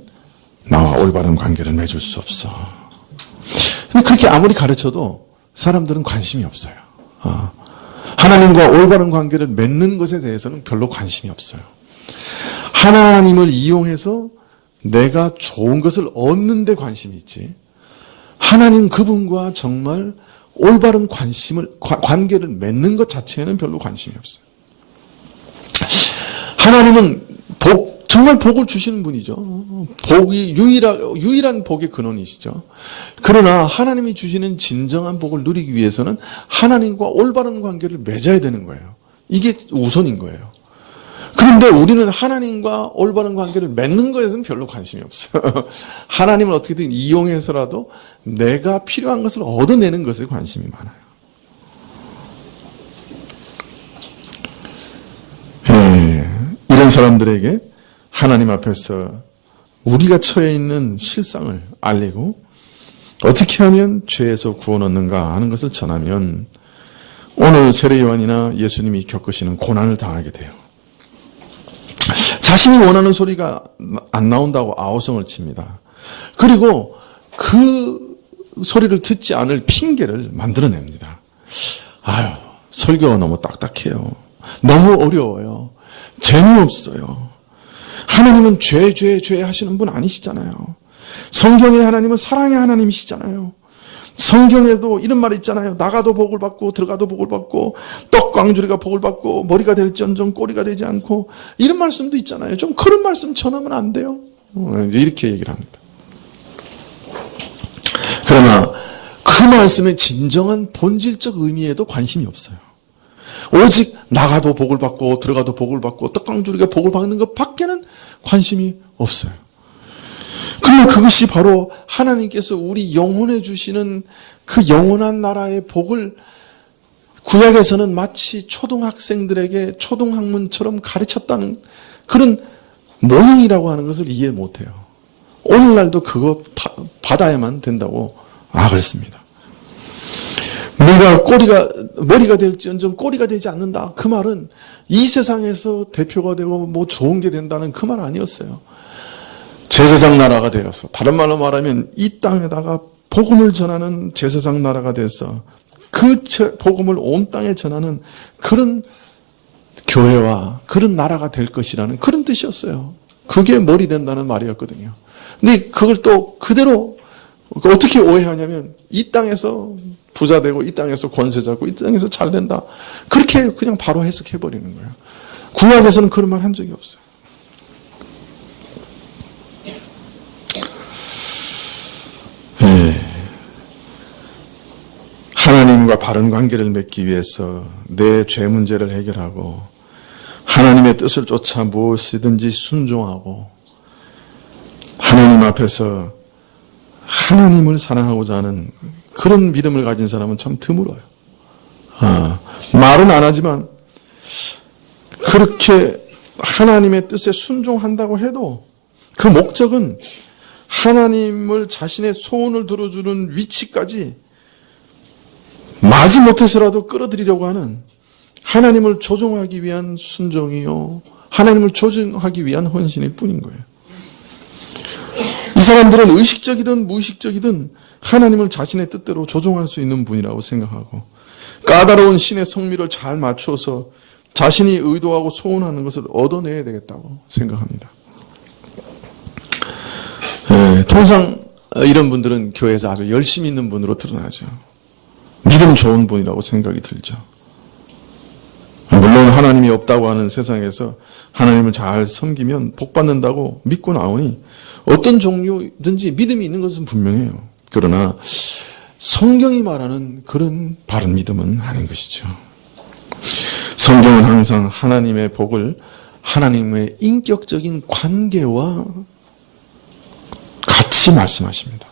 나와 올바른 관계를 맺을 수 없어. 근데 그렇게 아무리 가르쳐도 사람들은 관심이 없어요. 하나님과 올바른 관계를 맺는 것에 대해서는 별로 관심이 없어요. 하나님을 이용해서 내가 좋은 것을 얻는 데 관심이 있지. 하나님 그분과 정말 올바른 관계를 맺는 것 자체에는 별로 관심이 없어요. 하나님은 정말 복을 주시는 분이죠. 복이 유일한 복의 근원이시죠. 그러나 하나님이 주시는 진정한 복을 누리기 위해서는 하나님과 올바른 관계를 맺어야 되는 거예요. 이게 우선인 거예요. 그런데 우리는 하나님과 올바른 관계를 맺는 것에서는 별로 관심이 없어요. 하나님을 어떻게든 이용해서라도 내가 필요한 것을 얻어내는 것에 관심이 많아요. 이런 사람들에게 하나님 앞에서 우리가 처해 있는 실상을 알리고 어떻게 하면 죄에서 구원 얻는가 하는 것을 전하면 오늘 세례요한이나 예수님이 겪으시는 고난을 당하게 돼요. 자신이 원하는 소리가 안 나온다고 아우성을 칩니다. 그리고 그 소리를 듣지 않을 핑계를 만들어냅니다. 아유, 설교가 너무 딱딱해요. 너무 어려워요. 재미없어요. 하나님은 죄 하시는 분 아니시잖아요. 성경의 하나님은 사랑의 하나님이시잖아요. 성경에도 이런 말이 있잖아요. 나가도 복을 받고 들어가도 복을 받고 떡광주리가 복을 받고 머리가 될지언정 꼬리가 되지 않고 이런 말씀도 있잖아요. 좀 그런 말씀 전하면 안 돼요. 이렇게 얘기를 합니다. 그러나 그 말씀의 진정한 본질적 의미에도 관심이 없어요. 오직 나가도 복을 받고 들어가도 복을 받고 떡광주리가 복을 받는 것 밖에는 관심이 없어요. 그러면 그것이 바로 하나님께서 우리 영혼에 주시는 그 영원한 나라의 복을 구약에서는 마치 초등학생들에게 초등학문처럼 가르쳤다는 그런 모형이라고 하는 것을 이해 못해요. 오늘날도 그거 받아야만 된다고 그랬습니다. 내가 머리가 될지언정 꼬리가 되지 않는다. 그 말은 이 세상에서 대표가 되고 뭐 좋은 게 된다는 그 말 아니었어요. 제사장 나라가 되어서 다른 말로 말하면 이 땅에다가 복음을 전하는 제사장 나라가 돼서 그 복음을 온 땅에 전하는 그런 교회와 그런 나라가 될 것이라는 그런 뜻이었어요. 그게 머리 된다는 말이었거든요. 근데 그걸 또 그대로 어떻게 오해하냐면 이 땅에서 부자 되고 이 땅에서 권세 잡고 이 땅에서 잘 된다. 그렇게 그냥 바로 해석해 버리는 거예요. 구약에서는 그런 말 한 적이 없어요. 하나님과 바른 관계를 맺기 위해서 내 죄 문제를 해결하고 하나님의 뜻을 쫓아 무엇이든지 순종하고 하나님 앞에서 하나님을 사랑하고자 하는 그런 믿음을 가진 사람은 참 드물어요. 말은 안 하지만 그렇게 하나님의 뜻에 순종한다고 해도 그 목적은 하나님을 자신의 소원을 들어주는 위치까지 마지 못해서라도 끌어들이려고 하는 하나님을 조종하기 위한 순종이요. 하나님을 조종하기 위한 헌신일 뿐인 거예요. 이 사람들은 의식적이든 무의식적이든 하나님을 자신의 뜻대로 조종할 수 있는 분이라고 생각하고 까다로운 신의 성미를 잘 맞추어서 자신이 의도하고 소원하는 것을 얻어내야 되겠다고 생각합니다. 통상 이런 분들은 교회에서 아주 열심히 있는 분으로 드러나죠. 믿음 좋은 분이라고 생각이 들죠. 물론 하나님이 없다고 하는 세상에서 하나님을 잘 섬기면 복 받는다고 믿고 나오니 어떤 종류든지 믿음이 있는 것은 분명해요. 그러나 성경이 말하는 그런 바른 믿음은 아닌 것이죠. 성경은 항상 하나님의 복을 하나님의 인격적인 관계와 같이 말씀하십니다.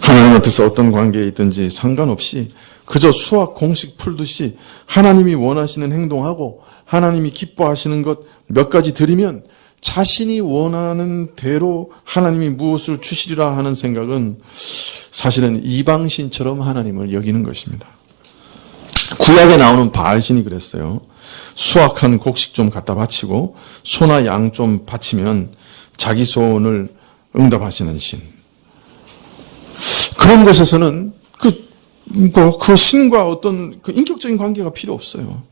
하나님 앞에서 어떤 관계에 있든지 상관없이 그저 수학 공식 풀듯이 하나님이 원하시는 행동하고 하나님이 기뻐하시는 것 몇 가지 드리면 자신이 원하는 대로 하나님이 무엇을 주시리라 하는 생각은 사실은 이방신처럼 하나님을 여기는 것입니다. 구약에 나오는 바알신이 그랬어요. 수확한 곡식 좀 갖다 바치고 소나 양 좀 바치면 자기 소원을 응답하시는 신. 그런 것에서는 그 신과 어떤 그 인격적인 관계가 필요 없어요.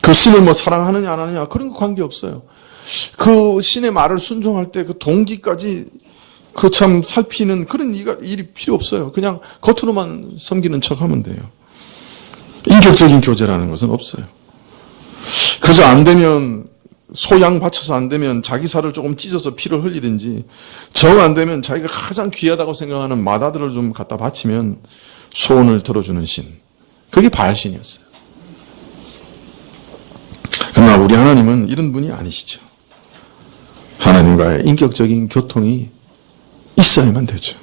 그 신을 뭐 사랑하느냐 안 하느냐 그런 거 관계 없어요. 그 신의 말을 순종할 때 그 동기까지 그 참 살피는 그런 일이 필요 없어요. 그냥 겉으로만 섬기는 척 하면 돼요. 인격적인 교제라는 것은 없어요. 그저 안 되면 소양 바쳐서 안 되면 자기 살을 조금 찢어서 피를 흘리든지 정 안 되면 자기가 가장 귀하다고 생각하는 맏아들을 좀 갖다 바치면 소원을 들어주는 신. 그게 바알신이었어요. 그러나 우리 하나님은 이런 분이 아니시죠. 하나님과의 인격적인 교통이 있어야만 되죠.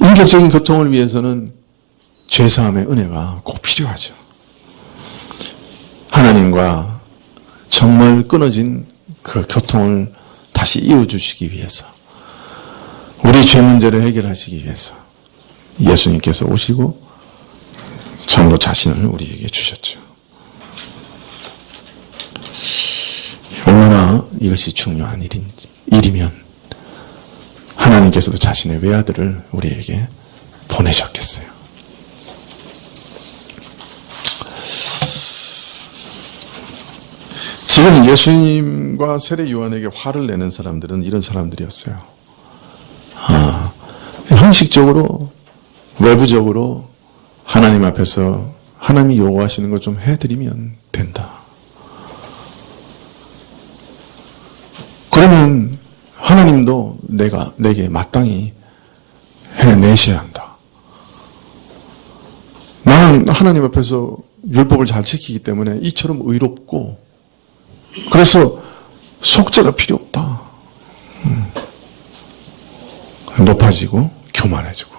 인격적인 교통을 위해서는 죄사함의 은혜가 꼭 필요하죠. 하나님과 정말 끊어진 그 교통을 다시 이어주시기 위해서, 우리 죄 문제를 해결하시기 위해서 예수님께서 오시고 전로 자신을 우리에게 주셨죠. 얼마나 이것이 중요한 일이면 하나님께서도 자신의 외아들을 우리에게 보내셨겠어요. 지금 예수님과 세례 요한에게 화를 내는 사람들은 이런 사람들이었어요. 형식적으로, 외부적으로 하나님 앞에서 하나님이 요구하시는 것 좀 해드리면 된다. 그러면 하나님도 내게 마땅히 해내셔야 한다. 나는 하나님 앞에서 율법을 잘 지키기 때문에 이처럼 의롭고 그래서 속죄가 필요 없다. 높아지고 교만해지고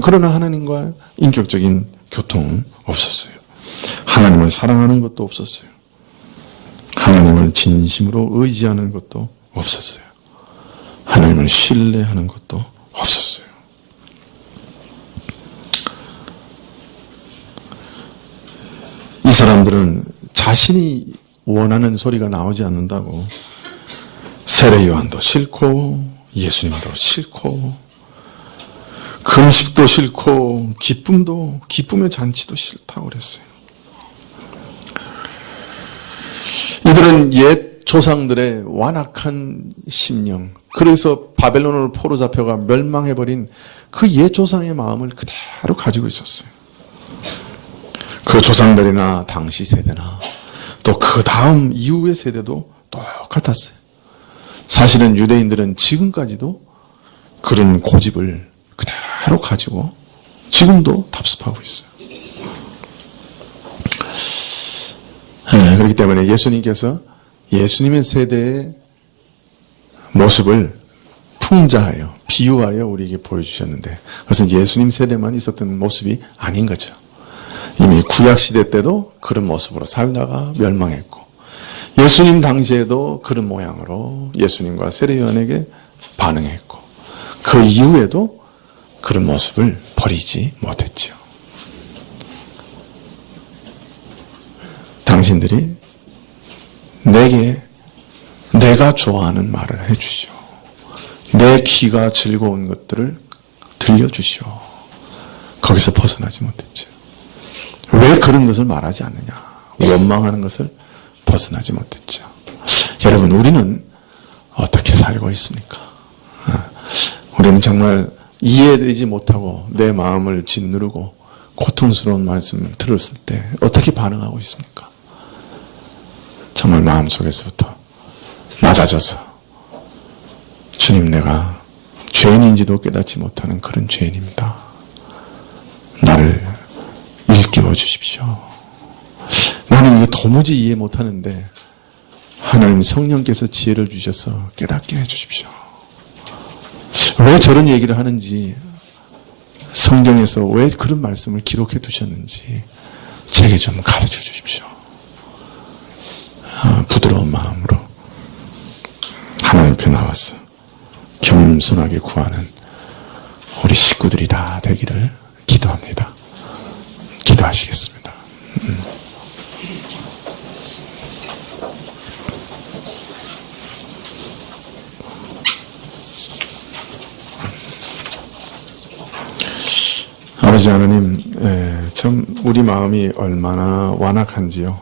그러나 하나님과 인격적인 교통은 없었어요. 하나님을 사랑하는 것도 없었어요. 하나님을 진심으로 의지하는 것도 없었어요. 하나님을 신뢰하는 것도 없었어요. 이 사람들은 자신이 원하는 소리가 나오지 않는다고 세례 요한도 싫고 예수님도 싫고 금식도 싫고 기쁨의 잔치도 싫다고 그랬어요. 이들은 옛 조상들의 완악한 심령, 그래서 바벨론으로 포로 잡혀가 멸망해버린 그 옛 조상의 마음을 그대로 가지고 있었어요. 그 조상들이나 당시 세대나 또 그 다음 이후의 세대도 똑같았어요. 사실은 유대인들은 지금까지도 그런 고집을 그대로 가지고 지금도 답습하고 있어요. 그렇기 때문에 예수님께서 예수님의 세대의 모습을 풍자하여 비유하여 우리에게 보여주셨는데 그것은 예수님 세대만 있었던 모습이 아닌 거죠. 이미 구약시대 때도 그런 모습으로 살다가 멸망했고 예수님 당시에도 그런 모양으로 예수님과 세례요한에게 반응했고 그 이후에도 그런 모습을 버리지 못했죠. 당신들이 내게 내가 좋아하는 말을 해주시오. 내 귀가 즐거운 것들을 들려주시오. 거기서 벗어나지 못했죠. 왜 그런 것을 말하지 않느냐? 원망하는 것을 벗어나지 못했죠. 여러분, 우리는 어떻게 살고 있습니까? 우리는 정말 이해되지 못하고 내 마음을 짓누르고 고통스러운 말씀을 들었을 때 어떻게 반응하고 있습니까? 정말 마음속에서부터 낮아져서 주님, 내가 죄인인지도 깨닫지 못하는 그런 죄인입니다. 나를 일깨워 주십시오. 나는 이거 도무지 이해 못하는데 하나님 성령께서 지혜를 주셔서 깨닫게 해주십시오. 왜 저런 얘기를 하는지, 성경에서 왜 그런 말씀을 기록해 두셨는지 제게 좀 가르쳐 주십시오. 부드러운 마음으로 하나님 앞에 나와서 겸손하게 구하는 우리 식구들이 다 되기를 기도합니다. 기도하시겠습니다. 아버지 하나님, 참 우리 마음이 얼마나 완악한지요.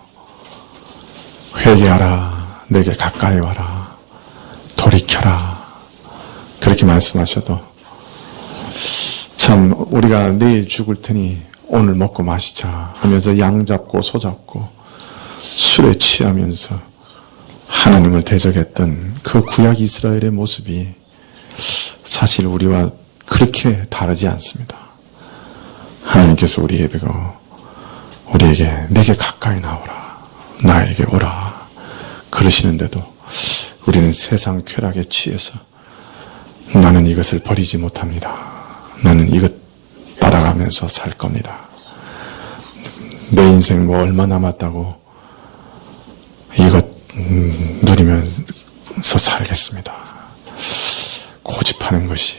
회개하라, 내게 가까이 와라, 돌이켜라, 그렇게 말씀하셔도 참 우리가 내일 죽을 테니 오늘 먹고 마시자 하면서 양 잡고 소 잡고 술에 취하면서 하나님을 대적했던 그 구약 이스라엘의 모습이 사실 우리와 그렇게 다르지 않습니다. 하나님께서 우리 예배고 우리에게 내게 가까이 나오라, 나에게 오라 그러시는데도 우리는 세상 쾌락에 취해서 나는 이것을 버리지 못합니다. 나는 이것 따라가면서 살 겁니다. 내 인생 뭐 얼마 남았다고 이것 누리면서 살겠습니다. 고집하는 것이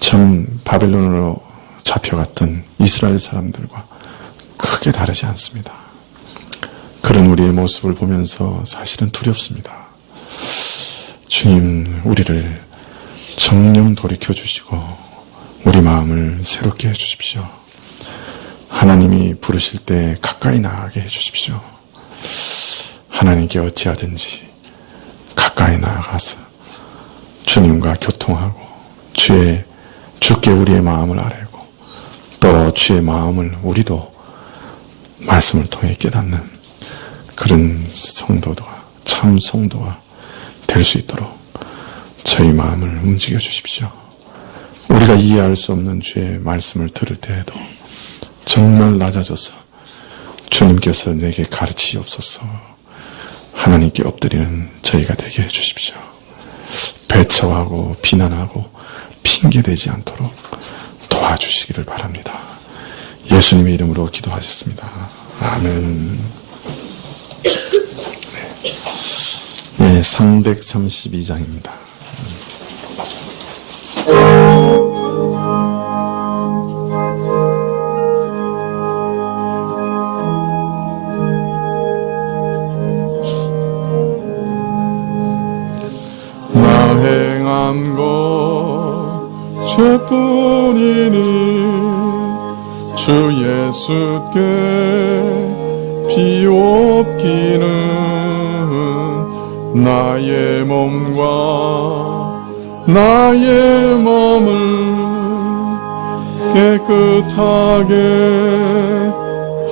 참 바벨론으로 잡혀갔던 이스라엘 사람들과 크게 다르지 않습니다. 그런 우리의 모습을 보면서 사실은 두렵습니다. 주님, 우리를 정령 돌이켜 주시고 우리 마음을 새롭게 해 주십시오. 하나님이 부르실 때 가까이 나가게 해 주십시오. 하나님께 어찌하든지 가까이 나아가서 주님과 교통하고 주께 우리의 마음을 아뢰고 또 주의 마음을 우리도 말씀을 통해 깨닫는 그런 성도가 참 성도가 될 수 있도록 저희 마음을 움직여 주십시오. 우리가 이해할 수 없는 주의 말씀을 들을 때에도 정말 낮아져서 주님께서 내게 가르치옵소서 하나님께 엎드리는 저희가 되게 해주십시오. 배척하고 비난하고 핑계대지 않도록 도와주시기를 바랍니다. 예수님의 이름으로 기도하셨습니다. 아멘. 네, 332장입니다. 나 행한 것 죄뿐이니 주 예수께 비옵기는 나의 몸과 나의 몸을 깨끗하게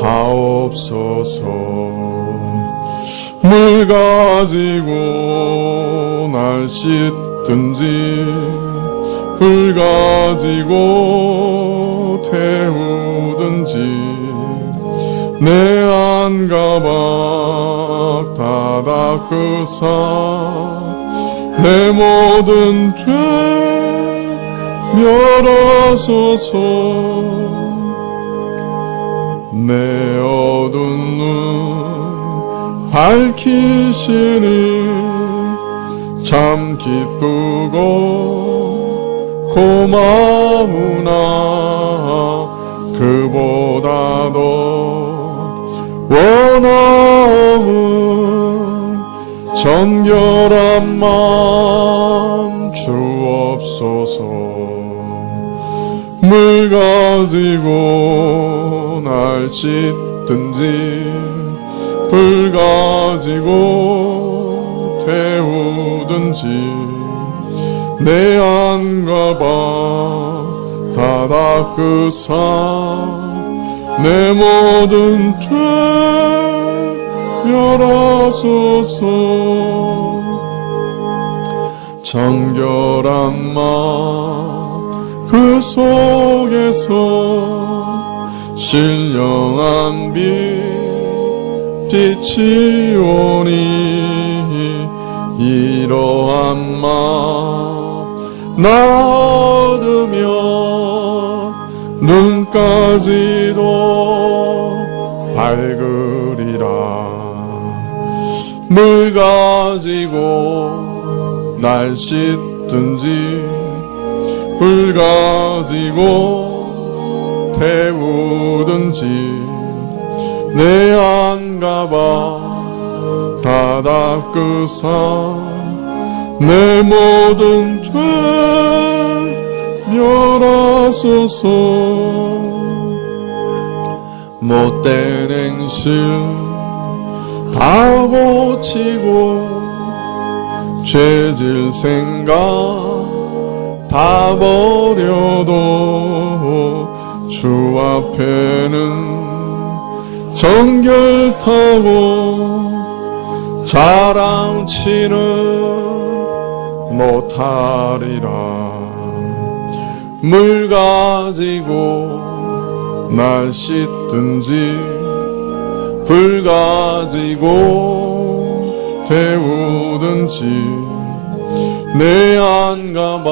하옵소서. 물 가지고 날 씻든지 불 가지고 태우든지 내 안가박 다 닦으사 내 모든 죄 멸하소서. 내 어두운 눈 밝히시니 참 기쁘고 고마우나 그보다도 원하옵은 정결한 마음 주옵소서. 물 가지고 날 씻든지 불 가지고 태우든지 내 안가봐 다 닦으사 내 모든 죄 멸하소서. 정결한 마음 그 속에서 신령한 빛이 오니 이러한 마음 나 얻으면 눈까지도 밝으리라. 물 가지고 날 씻든지 불 가지고 태우든지 내 안가봐 다 닦으사 내 모든 죄 멸하소서. 못된 행실 다 고치고 죄질 생각 다 버려도 주 앞에는 정결타고 자랑치는 못하리라. 물 가지고 날 씻든지 불 가지고 태우든지 내 안가봐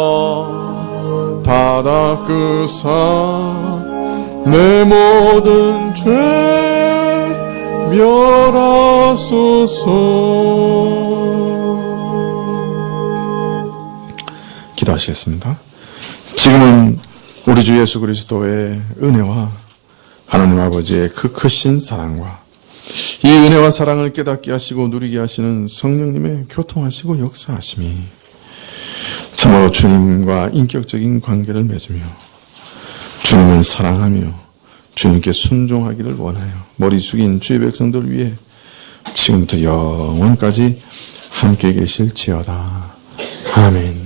다 닦으사 내 모든 죄 멸하소서. 기도하시겠습니다. 지금은 우리 주 예수 그리스도의 은혜와 하나님 아버지의 그 크신 사랑과 이 은혜와 사랑을 깨닫게 하시고 누리게 하시는 성령님의 교통하시고 역사하심이 참으로 주님과 인격적인 관계를 맺으며 주님을 사랑하며 주님께 순종하기를 원하여 머리 숙인 주의 백성들 위해 지금부터 영원까지 함께 계실지어다. 아멘.